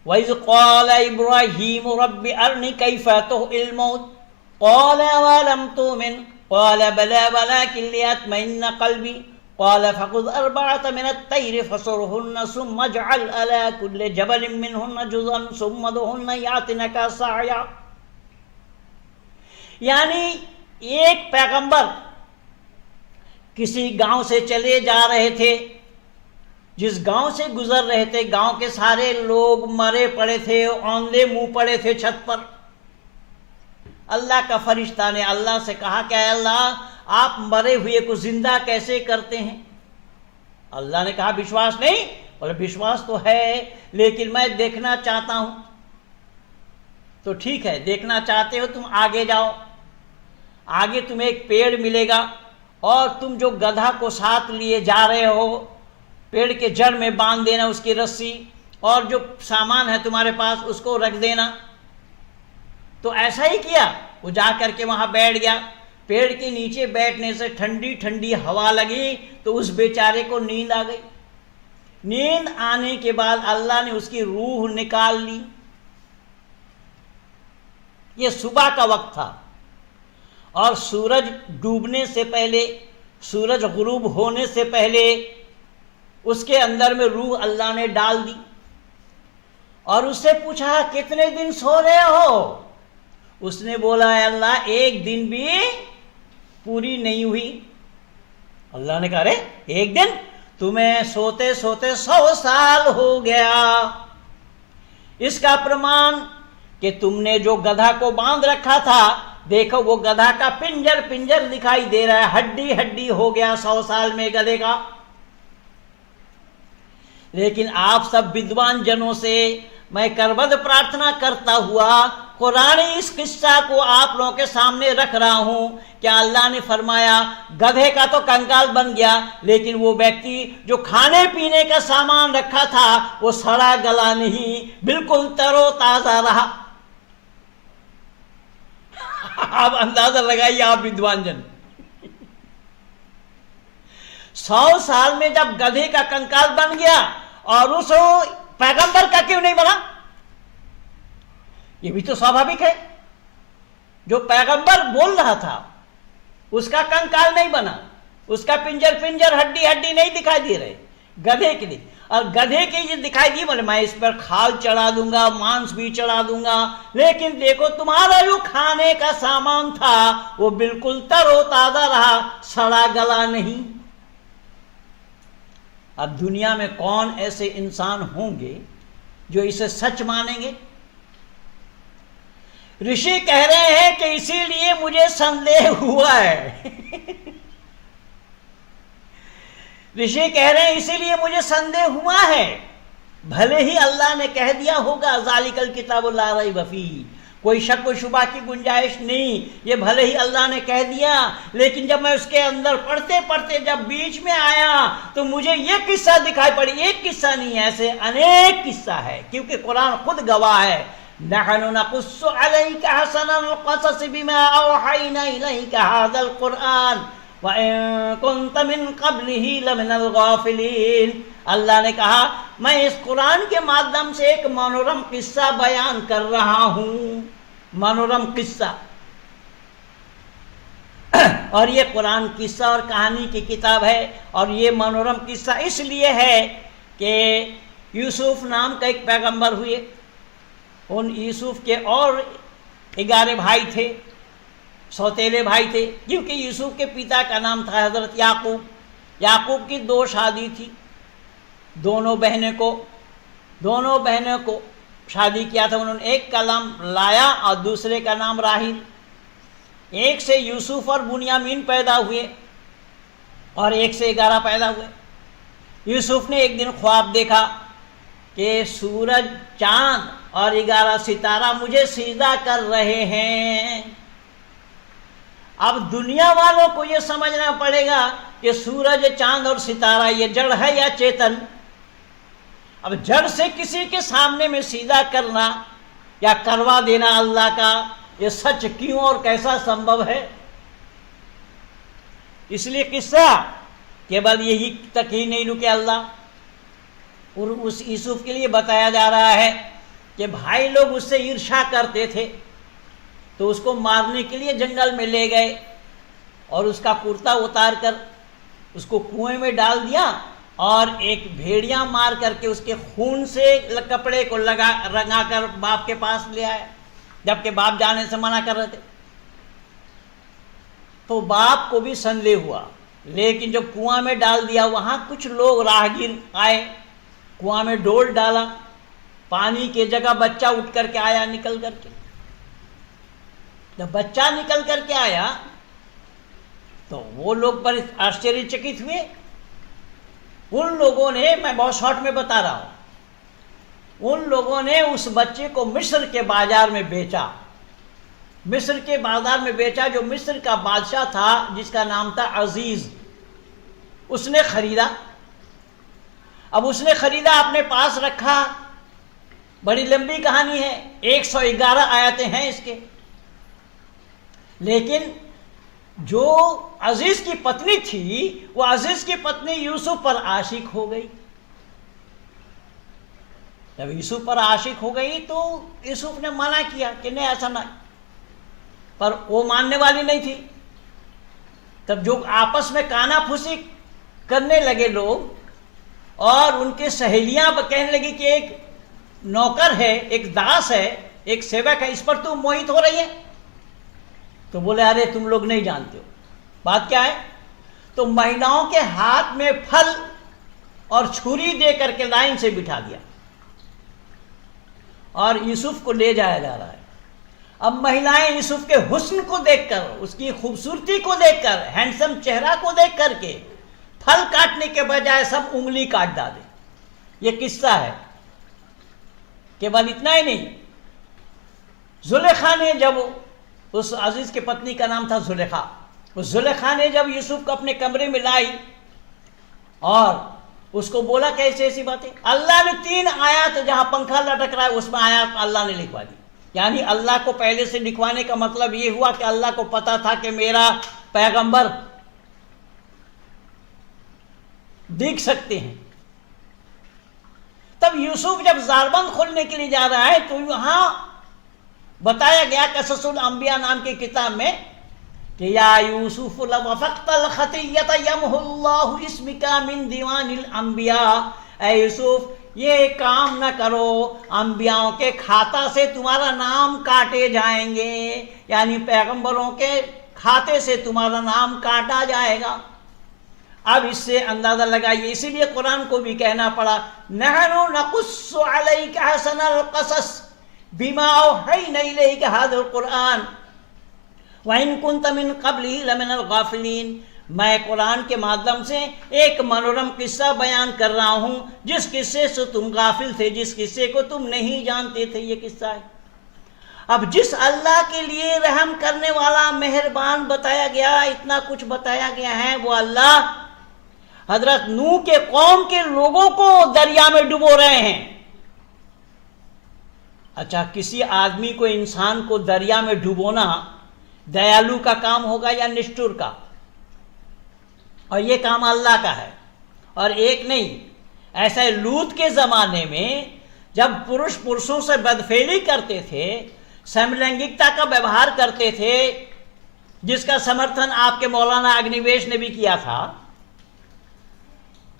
वइज़ क़ाल इब्राहीम रब्बि अरनी कैफ़ तुहिल मौत क़ाल अवलम तुमिन क़ाल बला वलाकिन लियत्मइन्ना क़ल्बी क़ाल फ़ख़ुज़ अर्बअतम मिनत तैर फ़सुरहुन्ना सुम्मा इजअल अला कुल्लि जबलिन मिनहुन्ना जुज़अन सुम्मा दुहुन्ना यातिनका सअया। यानी एक पैगंबर किसी गांव से चले जा रहे थे, जिस गांव से गुजर रहे थे गांव के सारे लोग मरे पड़े थे, औंधे मुंह पड़े थे छत पर। अल्लाह का फरिश्ता ने अल्लाह से कहा क्या अल्लाह आप मरे हुए को जिंदा कैसे करते हैं। अल्लाह ने कहा विश्वास नहीं, बोले विश्वास तो है लेकिन मैं देखना चाहता हूं। तो ठीक है, देखना चाहते हो तुम आगे जाओ, आगे तुम्हें एक पेड़ मिलेगा और तुम जो गधा को साथ लिए जा रहे हो पेड़ के जड़ में बांध देना उसकी रस्सी, और जो सामान है तुम्हारे पास उसको रख देना। तो ऐसा ही किया, वो जा करके वहां बैठ गया। पेड़ के नीचे बैठने से ठंडी ठंडी हवा लगी तो उस बेचारे को नींद आ गई। नींद आने के बाद अल्लाह ने उसकी रूह निकाल ली। ये सुबह का वक्त था और सूरज डूबने से पहले, सूरज गुरूब होने से पहले उसके अंदर में रूह अल्लाह ने डाल दी और उससे पूछा कितने दिन सो रहे हो। उसने बोला अल्लाह एक दिन भी पूरी नहीं हुई। अल्लाह ने कहा अरे एक दिन, तुम्हें सोते सोते 100 साल हो गया। इसका प्रमाण कि तुमने जो गधा को बांध रखा था, देखो वो गधा का पिंजर पिंजर दिखाई दे रहा है, हड्डी हड्डी हो गया 100 साल में गधे का। लेकिन आप सब विद्वान जनों से मैं करबद्ध प्रार्थना करता हुआ कुरानी इस किस्सा को आप लोगों के सामने रख रहा हूं। क्या अल्लाह ने फरमाया गधे का तो कंकाल बन गया, लेकिन वो व्यक्ति जो खाने पीने का सामान रखा था वो सड़ा गला नहीं, बिल्कुल तरोताजा रहा। आप अंदाजा लगाइए आप विद्वान जन, 100 साल में जब गधे का कंकाल बन गया और उस पैगंबर का क्यों नहीं बना। ये भी तो स्वाभाविक है, जो पैगंबर बोल रहा था उसका कंकाल नहीं बना, उसका पिंजर पिंजर हड्डी हड्डी नहीं दिखाई दे रहे गधे के लिए। और गधे के ये दिखाई दी, बोले मैं इस पर खाल चढ़ा दूंगा, मांस भी चढ़ा दूंगा, लेकिन देखो तुम्हारा जो खाने का सामान था वो बिल्कुल तरोताजा रहा, सड़ा गला नहीं। अब दुनिया में कौन ऐसे इंसान होंगे जो इसे सच मानेंगे। ऋषि कह रहे हैं कि इसीलिए मुझे संदेह हुआ है ऋषि कह रहे हैं इसीलिए मुझे संदेह हुआ है। भले ही अल्लाह ने कह दिया होगा ज़ालिकल किताबु ला रैब फीह, कोई शक व शुबा की गुंजाइश नहीं, ये भले ही अल्लाह ने कह दिया, लेकिन जब मैं उसके अंदर पढ़ते पढ़ते जब बीच में आया तो मुझे ये किस्सा दिखाई पड़ी। एक किस्सा नहीं है, ऐसे अनेक किस्सा है, क्योंकि कुरान खुद गवाह है। नहनु नकुस्सु अलैका हसनल क़सस बिमा औहैना इलैका हाज़ल क़ुरआन व इन कुन्त मिन क़ब्लिही लमिनल गाफ़िलीन। अल्लाह ने कहा मैं इस कुरान के माध्यम से एक मनोरम किस्सा बयान कर रहा हूं, मनोरम किस्सा। और ये कुरान किस्सा और कहानी की किताब है, और ये मनोरम किस्सा इसलिए है कि यूसुफ नाम का एक पैगंबर हुए, उन यूसुफ के और 11 भाई थे, सौतेले भाई थे, क्योंकि यूसुफ के पिता का नाम था हज़रत याकूब। याकूब की 2 शादी थी, दोनों बहनों को शादी किया था उन्होंने। एक का नाम लाया और दूसरे का नाम राहिल। एक से यूसुफ और बुनियामीन पैदा हुए और एक से 11 पैदा हुए। यूसुफ ने एक दिन ख्वाब देखा कि सूरज, चांद और 11 सितारा मुझे सीधा कर रहे हैं। अब दुनिया वालों को यह समझना पड़ेगा कि सूरज, चांद और सितारा ये जड़ है या चेतन। अब जड़ से किसी के सामने में सीधा करना या करवा देना अल्लाह का, ये सच क्यों और कैसा संभव है? इसलिए किस्सा केवल यही तक ही नहीं रुके अल्लाह और उस यूसुफ के लिए बताया जा रहा है कि भाई लोग उससे ईर्ष्या करते थे, तो उसको मारने के लिए जंगल में ले गए और उसका कुर्ता उतार कर उसको कुएं में डाल दिया और एक भेड़िया मार करके उसके खून से कपड़े को रंगा कर बाप के पास ले आया, जबकि बाप जाने से मना कर रहे थे। तो बाप को भी संदेह हुआ, लेकिन जब कुआं में डाल दिया, वहां कुछ लोग राहगीर आए, कुआं में डोल डाला, पानी की जगह बच्चा उठ करके आया निकल करके। जब बच्चा निकल करके आया तो वो लोग पर आश्चर्यचकित हुए। उन लोगों ने, मैं बहुत शॉर्ट में बता रहा हूं, उन लोगों ने उस बच्चे को मिस्र के बाजार में बेचा। मिस्र के बाजार में बेचा। जो मिस्र का बादशाह था जिसका नाम था अजीज, उसने खरीदा। अब उसने खरीदा, अपने पास रखा। बड़ी लंबी कहानी है, 111 आयतें हैं इसके। लेकिन जो अजीज की पत्नी थी, वो अजीज की पत्नी यूसुफ पर आशिक हो गई। जब यूसुफ पर आशिक हो गई तो यूसुफ ने मना किया कि नहीं, ऐसा नहीं, पर वो मानने वाली नहीं थी। तब जो आपस में कानाफूसी करने लगे लोग, और उनके सहेलियां कहने लगी कि एक नौकर है, एक दास है, एक सेवक है, इस पर तुम मोहित हो रही है। तो बोले अरे तुम लोग नहीं जानते हो बात क्या है। तो महिलाओं के हाथ में फल और छुरी दे करके लाइन से बिठा दिया और यूसुफ को ले जाया जा रहा है। अब महिलाएं यूसुफ के हुस्न को देखकर, उसकी खूबसूरती को देखकर, हैंडसम चेहरा को देख करके फल काटने के बजाय सब उंगली काट डाले। ये किस्सा है। केवल इतना ही नहीं, जुलेखा ने, जब उस अजीज की पत्नी का नाम था जुलेखा, उस जुलेखा ने जब यूसुफ को अपने कमरे में लाई और उसको बोला कैसे ऐसी बातें, अल्लाह ने 3 आयत, जहां पंखा लटक रहा है उसमें आयत अल्लाह ने लिखवा दी। यानी अल्लाह को पहले से लिखवाने का मतलब ये हुआ कि अल्लाह को पता था कि मेरा पैगंबर देख सकते हैं। तब यूसुफ जब ज़ारबंद खोलने के लिए जा रहा है तो वहां बताया गया कससुल अंबिया नाम की किताब में कि या यूसुफ लवफ़क़्तल ख़तिय्यत यमहुल्लाहु इस्मिका मिन दीवानिल अंबिया, ऐ यूसुफ ये काम न करो, अंबियाओं के खाता से तुम्हारा नाम काटे जाएंगे, यानी पैगंबरों के खाते से तुम्हारा नाम काटा जाएगा। अब इससे अंदाजा लगाइए, इसीलिए कुरान को भी कहना पड़ा, नहनु नकुस्सु अलैका हसनल क़सस बिमा औहैना इलैका हाज़ल कुरान व इन कुन्त मिन क़ब्लिही लमिनल गाफ़िलीन। मैं कुरान के माध्यम से एक मनोरम किस्सा बयान कर रहा हूं, जिस किस्से से तुम गाफिल थे, जिस किस्से को तुम नहीं जानते थे। ये किस्सा है। अब जिस अल्लाह के लिए रहम करने वाला, मेहरबान बताया गया, इतना कुछ बताया गया है, वो अल्लाह हजरत नूह के कौम के लोगों को दरिया में डुबो रहे हैं। अच्छा, किसी आदमी को, इंसान को दरिया में डुबोना दयालु का काम होगा या निष्ठुर का? और ये काम अल्लाह का है। और एक नहीं, ऐसा लूत के ज़माने में जब पुरुष पुरुषों से बदफेली करते थे, समलैंगिकता का व्यवहार करते थे, जिसका समर्थन आपके मौलाना अग्निवेश ने भी किया था,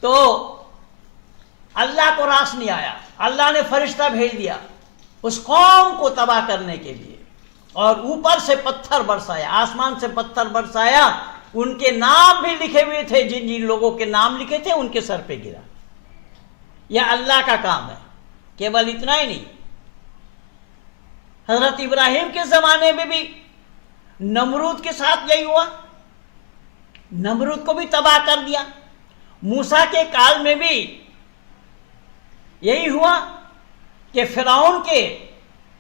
तो अल्लाह को रास नहीं आया। अल्लाह ने फरिश्ता भेज दिया उस कौम को तबाह करने के लिए, और ऊपर से पत्थर बरसाया, आसमान से पत्थर बरसाया। उनके नाम भी लिखे हुए थे, जिन जिन लोगों के नाम लिखे थे उनके सर पे गिरा। यह अल्लाह का काम है। केवल इतना ही नहीं, हजरत इब्राहिम के जमाने में भी नमरूद के साथ यही हुआ, नमरूद को भी तबाह कर दिया। मूसा के काल में भी यही हुआ कि फिरौन के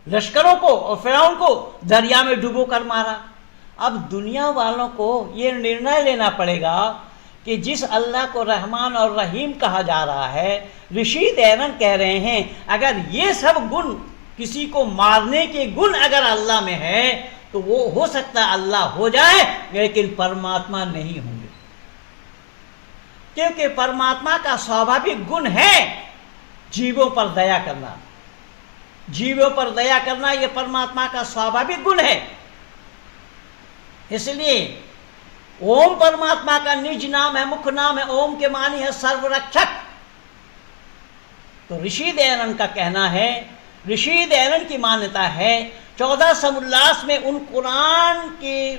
लश्करों को और फिरौन को दरिया में डुबो कर मारा। अब दुनिया वालों को ये निर्णय लेना पड़ेगा कि जिस अल्लाह को रहमान और रहीम कहा जा रहा है, ऋषि दैनन कह रहे हैं, अगर ये सब गुण, किसी को मारने के गुण अगर अल्लाह में है तो वो हो सकता है अल्लाह हो जाए, लेकिन परमात्मा नहीं होंगे। क्योंकि परमात्मा का स्वाभाविक गुण है जीवों पर दया करना। जीवों पर दया करना यह परमात्मा का स्वाभाविक गुण है। इसलिए ओम परमात्मा का निज नाम है, मुख्य नाम है। ओम के मानी है सर्वरक्षक। तो ऋषि दयानंद का कहना है, ऋषि दयानंद की मान्यता है, 14 समुल्लास में उन कुरान के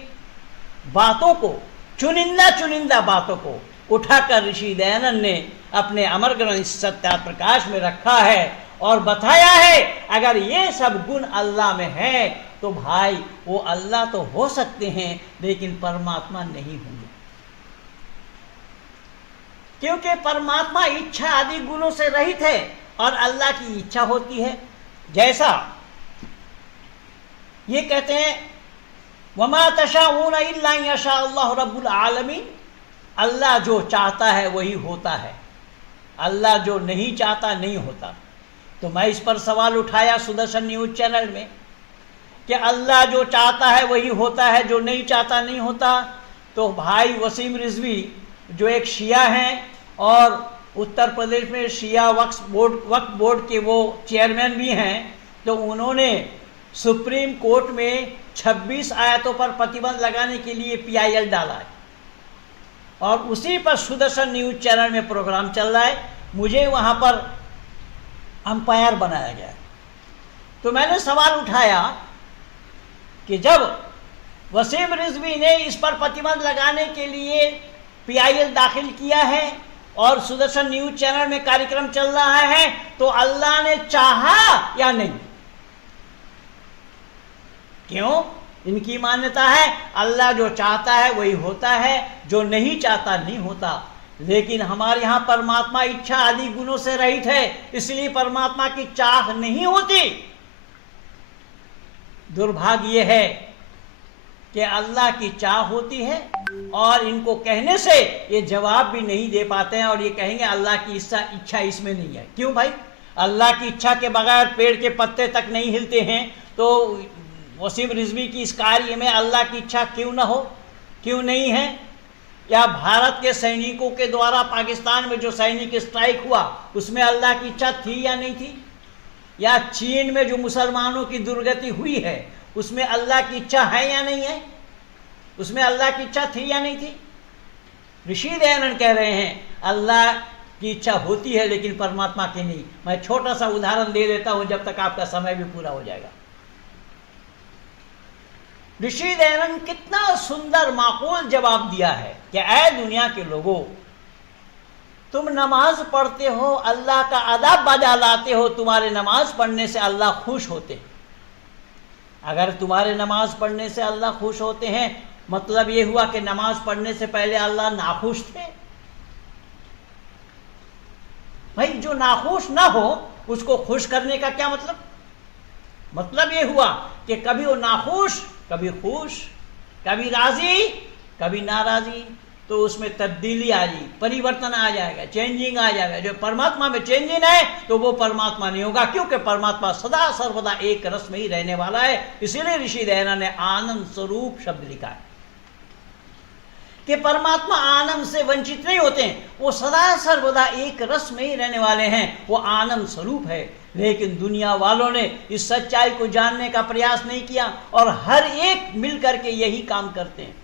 बातों को, चुनिंदा बातों को उठाकर ऋषि दयानंद ने अपने अमर ग्रंथ सत्या प्रकाश में रखा है और बताया है, अगर ये सब गुण अल्लाह में है तो भाई वो अल्लाह तो हो सकते हैं, लेकिन परमात्मा नहीं होंगे। क्योंकि परमात्मा इच्छा आदि गुणों से रहित है और अल्लाह की इच्छा होती है। जैसा ये कहते हैं, वमा तशाऊना इल्ला यशा अल्लाह रब्बुल आलमीन, अल्लाह जो चाहता है वही होता है, अल्लाह जो नहीं चाहता नहीं होता। तो मैं इस पर सवाल उठाया सुदर्शन न्यूज चैनल में कि अल्लाह जो चाहता है वही होता है, जो नहीं चाहता नहीं होता। तो भाई वसीम रिजवी जो एक शिया हैं और उत्तर प्रदेश में शिया वक्फ बोर्ड के वो चेयरमैन भी हैं, तो उन्होंने सुप्रीम कोर्ट में 26 आयतों पर प्रतिबंध लगाने के लिए PIL डाला है और उसी पर सुदर्शन न्यूज चैनल में प्रोग्राम चल रहा है। मुझे वहाँ पर अंपायर बनाया गया। तो मैंने सवाल उठाया कि जब वसीम रिजवी ने इस पर प्रतिबंध लगाने के लिए PIL दाखिल किया है और सुदर्शन न्यूज चैनल में कार्यक्रम चल रहा है, तो अल्लाह ने चाहा या नहीं? क्यों? इनकी मान्यता है अल्लाह जो चाहता है वही होता है, जो नहीं चाहता नहीं होता। लेकिन हमारे यहाँ परमात्मा इच्छा आदि गुणों से रहित है, इसलिए परमात्मा की चाह नहीं होती। दुर्भाग्य ये है कि अल्लाह की चाह होती है और इनको कहने से ये जवाब भी नहीं दे पाते हैं और ये कहेंगे अल्लाह की इच्छा इसमें नहीं है। क्यों भाई? अल्लाह की इच्छा के बगैर पेड़ के पत्ते तक नहीं हिलते हैं, तो वसीम रिजवी की इस कार्य में अल्लाह की इच्छा क्यों ना हो, क्यों नहीं है? या भारत के सैनिकों के द्वारा पाकिस्तान में जो सैनिक स्ट्राइक हुआ उसमें अल्लाह की इच्छा थी या नहीं थी? या चीन में जो मुसलमानों की दुर्गति हुई है उसमें अल्लाह की इच्छा है या नहीं है? उसमें अल्लाह की इच्छा थी या नहीं थी? ऋषि दयानंद कह रहे हैं अल्लाह की इच्छा होती है लेकिन परमात्मा की नहीं। मैं छोटा सा उदाहरण दे देता हूं, जब तक आपका समय भी पूरा हो जाएगा। ऋषि दयानंद कितना सुंदर माकूल जवाब दिया है कि ऐ दुनिया के लोगों, तुम नमाज पढ़ते हो, अल्लाह का अदब बजा लाते हो, तुम्हारे नमाज पढ़ने से अल्लाह खुश होते हैं। अगर तुम्हारे नमाज पढ़ने से अल्लाह खुश होते हैं, मतलब ये हुआ कि नमाज पढ़ने से पहले अल्लाह नाखुश थे। भाई जो नाखुश ना हो उसको खुश करने का क्या मतलब? मतलब ये हुआ कि कभी वो नाखुश, कभी खुश, कभी राजी, कभी नाराजी, तो उसमें तब्दीली आ जाएगी, परिवर्तन आ जाएगा, चेंजिंग आ जाएगा। जो परमात्मा में चेंजिंग है तो वो परमात्मा नहीं होगा, क्योंकि परमात्मा सदा सर्वदा एक रस में ही रहने वाला है। इसीलिए ऋषि दयानंद ने आनंद स्वरूप शब्द लिखा है कि परमात्मा आनंद से वंचित नहीं होते हैं, वो सदा सर्वदा एक रस में ही रहने वाले हैं, वो आनंद स्वरूप है। लेकिन दुनिया वालों ने इस सच्चाई को जानने का प्रयास नहीं किया और हर एक मिल करके यही काम करते हैं।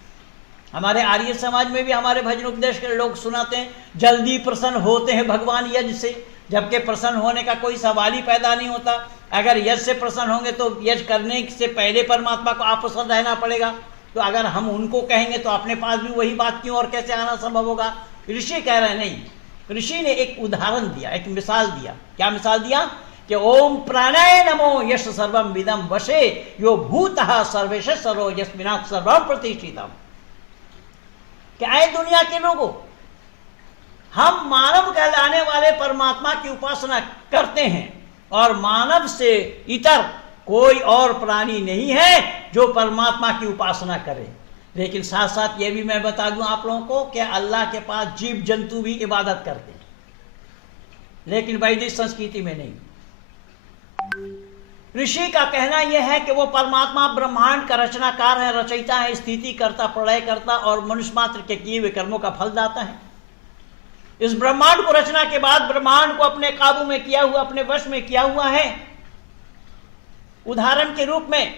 हमारे आर्य समाज में भी हमारे भजन उपदेश के लोग सुनाते हैं, जल्दी प्रसन्न होते हैं भगवान यज्ञ से, जबकि प्रसन्न होने का कोई सवाल ही पैदा नहीं होता। अगर यज से प्रसन्न होंगे तो यज करने से पहले परमात्मा को आप प्रसन्न रहना पड़ेगा। तो अगर हम उनको कहेंगे तो अपने पास भी वही बात क्यों और कैसे आना संभव होगा? ऋषि कह रहे हैं नहीं। ऋषि ने एक उदाहरण दिया, एक मिसाल दिया। क्या मिसाल दिया? कि ओम प्राणाय नमो यश सर्वम विदम वशे यो भूतः सर्वेश सर्वो यस्मिना सर्वम प्रतिष्ठितम। क्या है दुनिया के लोगों, हम मानव कहलाने वाले परमात्मा की उपासना करते हैं और मानव से इतर कोई और प्राणी नहीं है जो परमात्मा की उपासना करे। लेकिन साथ साथ ये भी मैं बता दूं आप लोगों को कि अल्लाह के पास जीव जंतु भी इबादत करते हैं, लेकिन वैदिक संस्कृति में नहीं। ऋषि का कहना यह है कि वो परमात्मा ब्रह्मांड का रचनाकार है, रचयिता है, स्थिति करता, प्रलय करता और मनुष्य मात्र के किए हुए कर्मों का फल दाता है। इस ब्रह्मांड को रचना के बाद ब्रह्मांड को अपने काबू में किया हुआ, अपने वश में किया हुआ है। उदाहरण के रूप में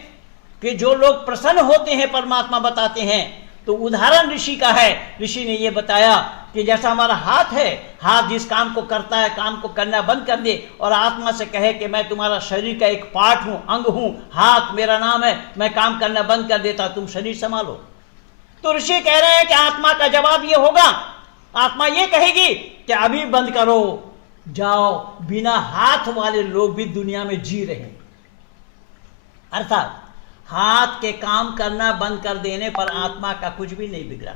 कि जो लोग प्रसन्न होते हैं परमात्मा बताते हैं, तो उदाहरण ऋषि का है। ऋषि ने यह बताया कि जैसा हमारा हाथ है, हाथ जिस काम को करता है, काम को करना बंद कर दे और आत्मा से कहे कि मैं तुम्हारा शरीर का एक पार्ट हूं, अंग हूं, हाथ मेरा नाम है, मैं काम करना बंद कर देता, तुम शरीर संभालो। तो ऋषि कह रहे हैं कि आत्मा का जवाब यह होगा, आत्मा ये कहेगी कि अभी बंद करो, जाओ। बिना हाथ वाले लोग भी दुनिया में जी रहे हैं। अर्थात हाथ के काम करना बंद कर देने पर आत्मा का कुछ भी नहीं बिगड़ा।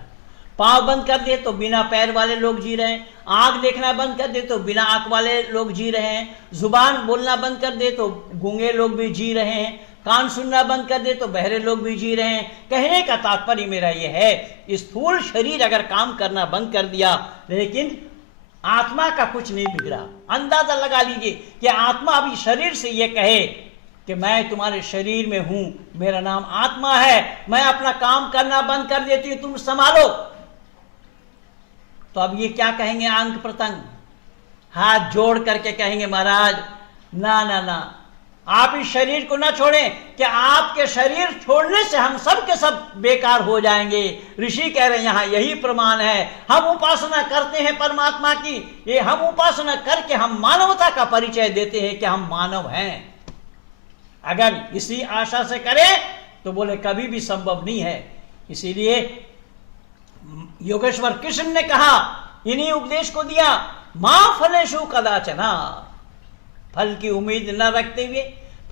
पांव बंद कर दे तो बिना पैर वाले लोग जी रहे हैं, आंख देखना बंद कर दे तो बिना आंख वाले लोग जी रहे हैं, जुबान बोलना बंद कर दे तो गूंगे लोग भी जी रहे हैं, कान सुनना बंद कर दे तो बहरे लोग भी जी रहे हैं। कहने का तात्पर्य मेरा यह है, स्थूल शरीर अगर काम करना बंद कर दिया लेकिन आत्मा का कुछ नहीं बिगड़ा। अंदाजा लगा लीजिए कि आत्मा अभी शरीर से यह कहे कि मैं तुम्हारे शरीर में हूं, मेरा नाम आत्मा है, मैं अपना काम करना बंद कर देती हूं, तुम संभालो। तो अब ये क्या कहेंगे? अंग प्रत्यंग हाथ जोड़ करके कहेंगे, महाराज ना ना ना, आप इस शरीर को ना छोड़ें, कि आपके शरीर छोड़ने से हम सब के सब बेकार हो जाएंगे। ऋषि कह रहे हैं यहां यही प्रमाण है। हम उपासना करते हैं परमात्मा की, ये हम उपासना करके हम मानवता का परिचय देते हैं कि हम मानव हैं। अगर इसी आशा से करें तो बोले कभी भी संभव नहीं है। इसीलिए योगेश्वर कृष्ण ने कहा, इन्हीं उपदेश को दिया, मां फलेषु कदाचन, फल की उम्मीद न रखते हुए,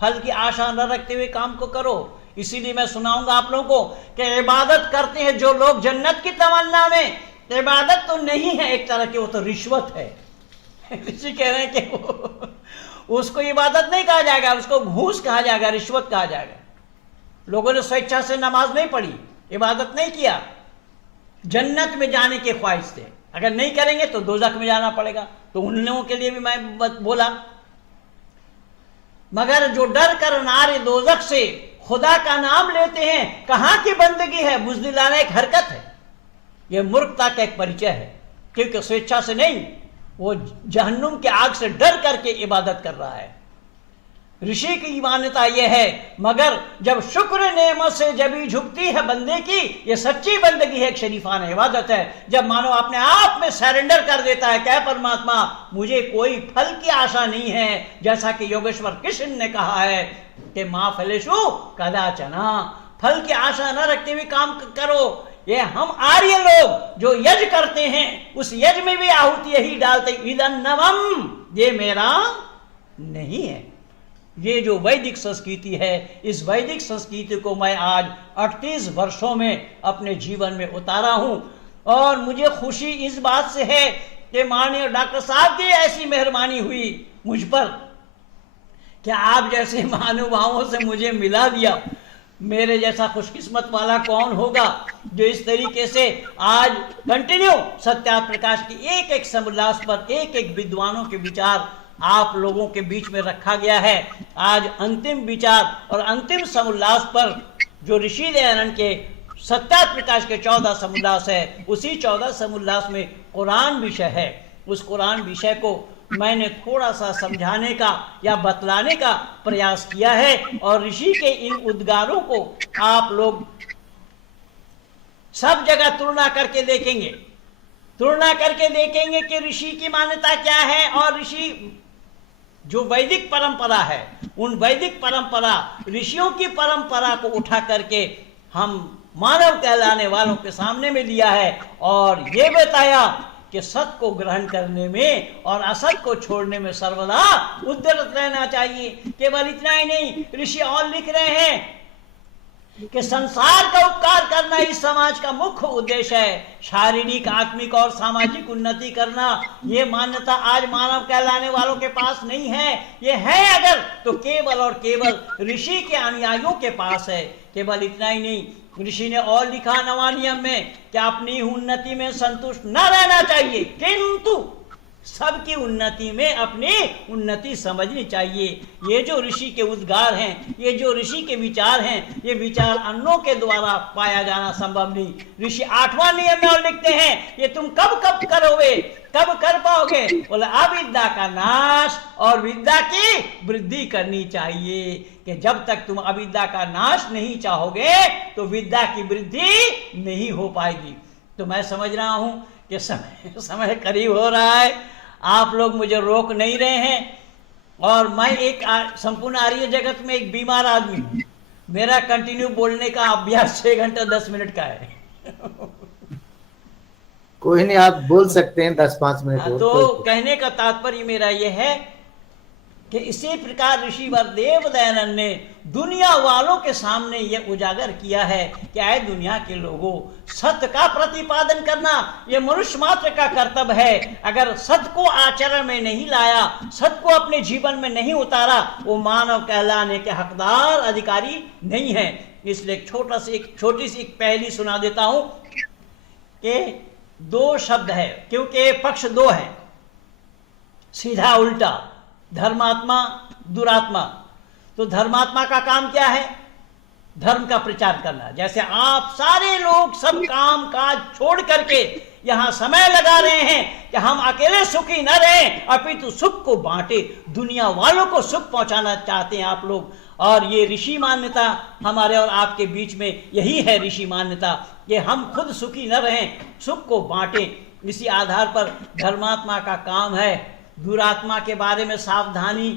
फल की आशा न रखते हुए काम को करो। इसीलिए मैं सुनाऊंगा आप लोगों को कि इबादत करते हैं जो लोग जन्नत की तमन्ना में, इबादत तो नहीं है एक तरह की, वो तो रिश्वत है। ऋषि कह रहे हैं कि उसको इबादत नहीं कहा जाएगा, उसको घूस कहा जाएगा, रिश्वत कहा जाएगा। लोगों ने स्वेच्छा से नमाज नहीं पढ़ी, इबादत नहीं किया, जन्नत में जाने के ख्वाहिश से, अगर नहीं करेंगे तो दोजख में जाना पड़ेगा। तो उन लोगों के लिए भी मैं बोला, मगर जो डर कर नारे दोजख से खुदा का नाम लेते हैं, कहां की बंदगी है? बुज़दिलाना एक हरकत है, यह मूर्खता का एक परिचय है, क्योंकि स्वेच्छा से नहीं, वो जहन्नुम के आग से डर करके इबादत कर रहा है। ऋषि की मान्यता यह है, मगर जब शुक्र नेमत से जभी झुकती है बंदे की, यह सच्ची बंदगी है, एक शरीफाना इबादत है। जब मानो अपने आप में सरेंडर कर देता है, क्या परमात्मा मुझे कोई फल की आशा नहीं है, जैसा कि योगेश्वर कृष्ण ने कहा है कि मां फलेषु कदाचना, फल की आशा न रखते हुए काम करो। ये हम आर्य लोग जो यज्ञ करते हैं, उस यज्ञ में भी आहुति यही डालते, इदं नवम, ये मेरा नहीं है। ये जो वैदिक संस्कृति है, इस वैदिक संस्कृति को मैं आज 38 वर्षों में अपने जीवन में उतारा हूं, और मुझे खुशी इस बात से है कि माननीय डॉक्टर साहब की ऐसी मेहरबानी हुई मुझ पर कि आप जैसे महानुभावों से मुझे मिला दिया। मेरे जैसा खुशकिस्मत वाला कौन होगा जो इस तरीके से आज कंटिन्यू सत्या प्रकाश की एक एक समोल्लास पर एक एक विद्वानों के विचार आप लोगों के बीच में रखा गया है। आज अंतिम विचार और अंतिम समोल्लास पर जो ऋषि दयानंद के सत्या प्रकाश के 14 समोल्लास है, उसी 14 समोल्लास में कुरान विषय है। उस कुरान विषय को मैंने थोड़ा सा समझाने का या बतलाने का प्रयास किया है, और ऋषि के इन उद्गारों को आप लोग सब जगह तुलना करके देखेंगे, तुलना करके देखेंगे कि ऋषि की मान्यता क्या है और ऋषि जो वैदिक परंपरा है, उन वैदिक परंपरा, ऋषियों की परंपरा को उठा करके हम मानव कहलाने वालों के सामने में लिया है और ये बताया कि सत्य को ग्रहण करने में और असत को छोड़ने में सर्वदा उद्यत रहना चाहिए। केवल इतना ही नहीं, ऋषि और लिख रहे हैं कि संसार का उपकार करना इस समाज का मुख्य उद्देश्य है। शारीरिक, आत्मिक और सामाजिक उन्नति करना, ये मान्यता आज मानव कहलाने वालों के पास नहीं है। ये है अगर तो केवल और केवल ऋषि के अनुयायियों के पास है। केवल इतना ही नहीं, ऋषि ने और लिखा नवा नियम में कि अपनी उन्नति में संतुष्ट न रहना चाहिए, किंतु सबकी उन्नति में अपनी उन्नति समझनी चाहिए। ये जो ऋषि के उद्गार हैं, ये जो ऋषि के विचार हैं, ये विचार अन्यों के द्वारा पाया जाना संभव नहीं। ऋषि 8वां नियम में और लिखते हैं, ये तुम कब कब करोगे, कब कर पाओगे? बोले अविद्या का नाश और विद्या की वृद्धि करनी चाहिए। कि जब तक तुम अविद्या का नाश नहीं चाहोगे तो विद्या की वृद्धि नहीं हो पाएगी। तो मैं समझ रहा हूं कि समय करीब हो रहा है, आप लोग मुझे रोक नहीं रहे हैं और मैं एक संपूर्ण आर्य जगत में एक बीमार आदमी हूं। मेरा कंटिन्यू बोलने का अभ्यास 6 घंटे 10 मिनट का है। कोई नहीं, आप बोल सकते हैं 10-5 मिनट। तो कहने का तात्पर्य मेरा यह है कि इसी प्रकार ऋषिवर देव दयानंद ने दुनिया वालों के सामने यह उजागर किया है कि आए दुनिया के लोगों, सत्य का प्रतिपादन करना यह मनुष्य मात्र का कर्तव्य है। अगर सत्य को आचरण में नहीं लाया, सत्य को अपने जीवन में नहीं उतारा, वो मानव कहलाने के हकदार अधिकारी नहीं है। इसलिए छोटी सी एक पहेली सुना देता हूं कि 2 शब्द है, क्योंकि पक्ष 2 है, सीधा उल्टा, धर्मात्मा, दुरात्मा। तो धर्मात्मा का काम क्या है? धर्म का प्रचार करना। जैसे आप सारे लोग सब काम काज छोड़ करके यहां समय लगा रहे हैं कि हम अकेले सुखी न रहें, अपितु सुख को बांटे, दुनिया वालों को सुख पहुंचाना चाहते हैं आप लोग। और ये ऋषि मान्यता हमारे और आपके बीच में यही है, ऋषि मान्यता कि हम खुद सुखी न रहें, सुख को बांटें। इसी आधार पर धर्मात्मा का काम है दुरात्मा के बारे में सावधानी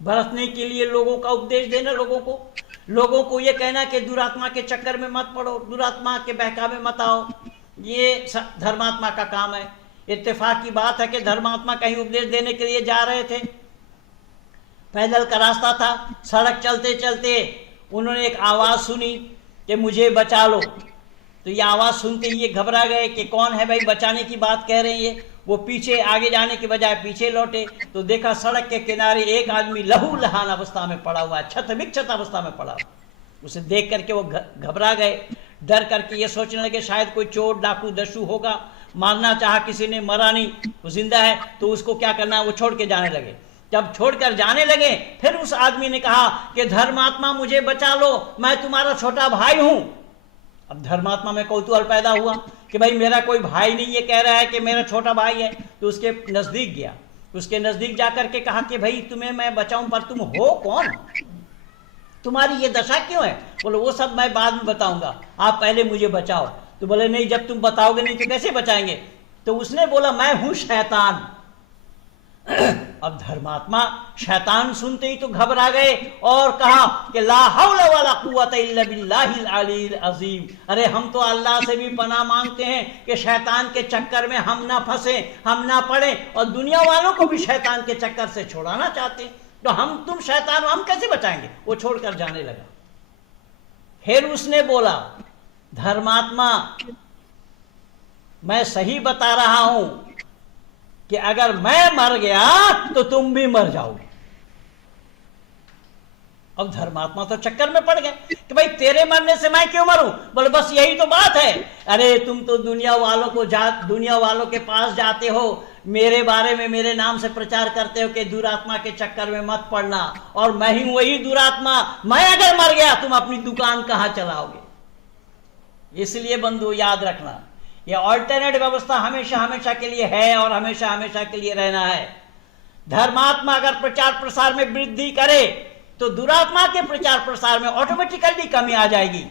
बरतने के लिए लोगों का उपदेश देना, लोगों को ये कहना कि दुरात्मा के चक्कर में मत पड़ो, दुरात्मा के बहकावे में मत आओ। ये धर्मात्मा का काम है। इत्तेफाक की बात है कि धर्मात्मा कहीं उपदेश देने के लिए जा रहे थे, पैदल का रास्ता था, सड़क चलते चलते उन्होंने एक आवाज सुनी कि मुझे बचा लो। तो ये आवाज सुनते ही ये घबरा गए कि कौन है भाई, बचाने की बात कह रहे हैं ये। वो पीछे आगे जाने के बजाय पीछे लौटे तो देखा सड़क के किनारे एक आदमी लहू लहान अवस्था में पड़ा हुआ है, क्षत विक्षत अवस्था में पड़ा हुआ। उसे देख करके वो घबरा गए, डर करके ये सोचने लगे शायद कोई चोर डाकू दस्यु होगा, मारना चाहा किसी ने, मरा नहीं, वो जिंदा है, तो उसको क्या करना है, वो छोड़ के जाने लगे। जब छोड़कर जाने लगे फिर उस आदमी ने कहा कि धर्मात्मा मुझे बचा लो, मैं तुम्हारा छोटा भाई हूं। अब धर्मात्मा में कौतूहल पैदा हुआ कि भाई मेरा कोई भाई नहीं, ये कह रहा है कि मेरा छोटा भाई है। तो उसके नजदीक गया, उसके नजदीक जाकर के कहा कि भाई तुम्हें मैं बचाऊं, पर तुम हो कौन, तुम्हारी ये दशा क्यों है? बोले वो सब मैं बाद में बताऊंगा, आप पहले मुझे बचाओ। तो बोले नहीं, जब तुम बताओगे नहीं तो कैसे बचाएंगे? तो उसने बोला मैं हूं शैतान। अब धर्मात्मा शैतान सुनते ही तो घबरा गए और कहा कि ला हौला वला कुव्वता इल्ला बिल्लाहिल अलील अजीम। अरे हम तो अल्लाह से भी पनाह मांगते हैं कि शैतान के चक्कर में हम ना फंसे, हम ना पड़े, और दुनिया वालों को भी शैतान के चक्कर से छुड़ाना चाहते हैं। तो तुम शैतान, हम कैसे बचाएंगे? वो छोड़कर जाने लगा। फिर उसने बोला धर्मात्मा मैं सही बता रहा हूं कि अगर मैं मर गया तो तुम भी मर जाओगे। अब धर्मात्मा तो चक्कर में पड़ गए कि भाई तेरे मरने से मैं क्यों मरूं? बोले बस यही तो बात है। अरे तुम तो दुनिया वालों के पास जाते हो, मेरे बारे में मेरे नाम से प्रचार करते हो कि दुरात्मा के चक्कर में मत पड़ना, और मैं ही वही दुरात्मा। मैं अगर मर गया तुम अपनी दुकान कहां चलाओगे? इसलिए बंधु याद रखना, यह ऑल्टरनेट व्यवस्था हमेशा हमेशा के लिए है और हमेशा हमेशा के लिए रहना है। धर्मात्मा अगर प्रचार प्रसार में वृद्धि करे तो दुरात्मा के प्रचार प्रसार में ऑटोमेटिकली कमी आ जाएगी,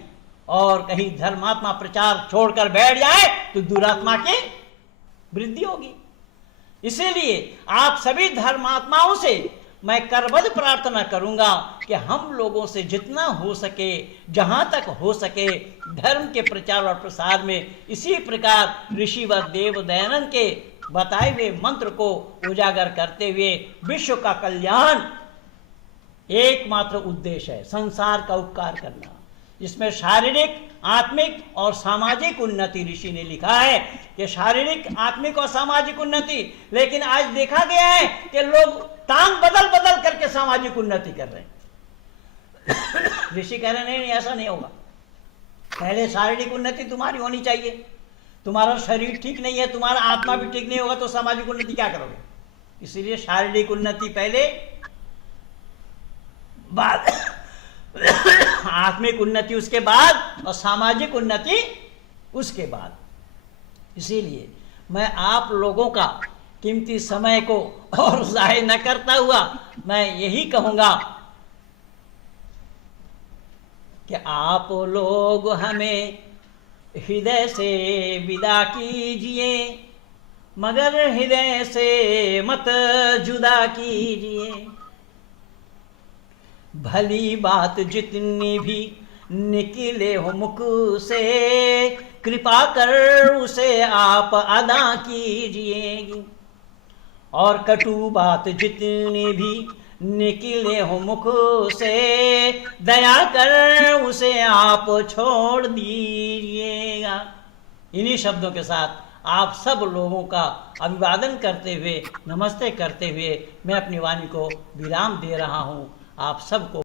और कहीं धर्मात्मा प्रचार छोड़कर बैठ जाए तो दुरात्मा की वृद्धि होगी। इसीलिए आप सभी धर्मात्माओं से मैं करबद्ध प्रार्थना करूंगा कि हम लोगों से जितना हो सके, जहां तक हो सके, धर्म के प्रचार और प्रसार में इसी प्रकार ऋषि व देव दयानंद के बताए हुए मंत्र को उजागर करते हुए विश्व का कल्याण एकमात्र उद्देश्य है, संसार का उपकार करना। इसमें शारीरिक, आत्मिक और सामाजिक उन्नति, ऋषि ने लिखा है कि शारीरिक, आत्मिक और सामाजिक उन्नति। लेकिन आज देखा गया है कि लोग टांग बदल बदल करके सामाजिक उन्नति कर रहे हैं। ऋषि कह रहे नहीं, ऐसा नहीं होगा। पहले शारीरिक उन्नति तुम्हारी होनी चाहिए। तुम्हारा शरीर ठीक नहीं है, तुम्हारा आत्मा भी ठीक नहीं होगा तो सामाजिक उन्नति क्या करोगे? इसीलिए शारीरिक उन्नति पहले, बाद आत्मिक उन्नति उसके बाद, और सामाजिक उन्नति उसके बाद। इसीलिए मैं आप लोगों का कीमती समय को और जाया न करता हुआ मैं यही कहूंगा कि आप लोग हमें हृदय से विदा कीजिए, मगर हृदय से मत जुदा कीजिए। भली बात जितनी भी निकले हो मुख से, कृपा कर उसे आप अदा कीजिएगी। और कटु बात जितनी भी निकले हो मुख से, दया कर उसे आप छोड़ दीजिएगा। इन्हीं शब्दों के साथ आप सब लोगों का अभिवादन करते हुए, नमस्ते करते हुए मैं अपनी वाणी को विराम दे रहा हूँ। आप सबको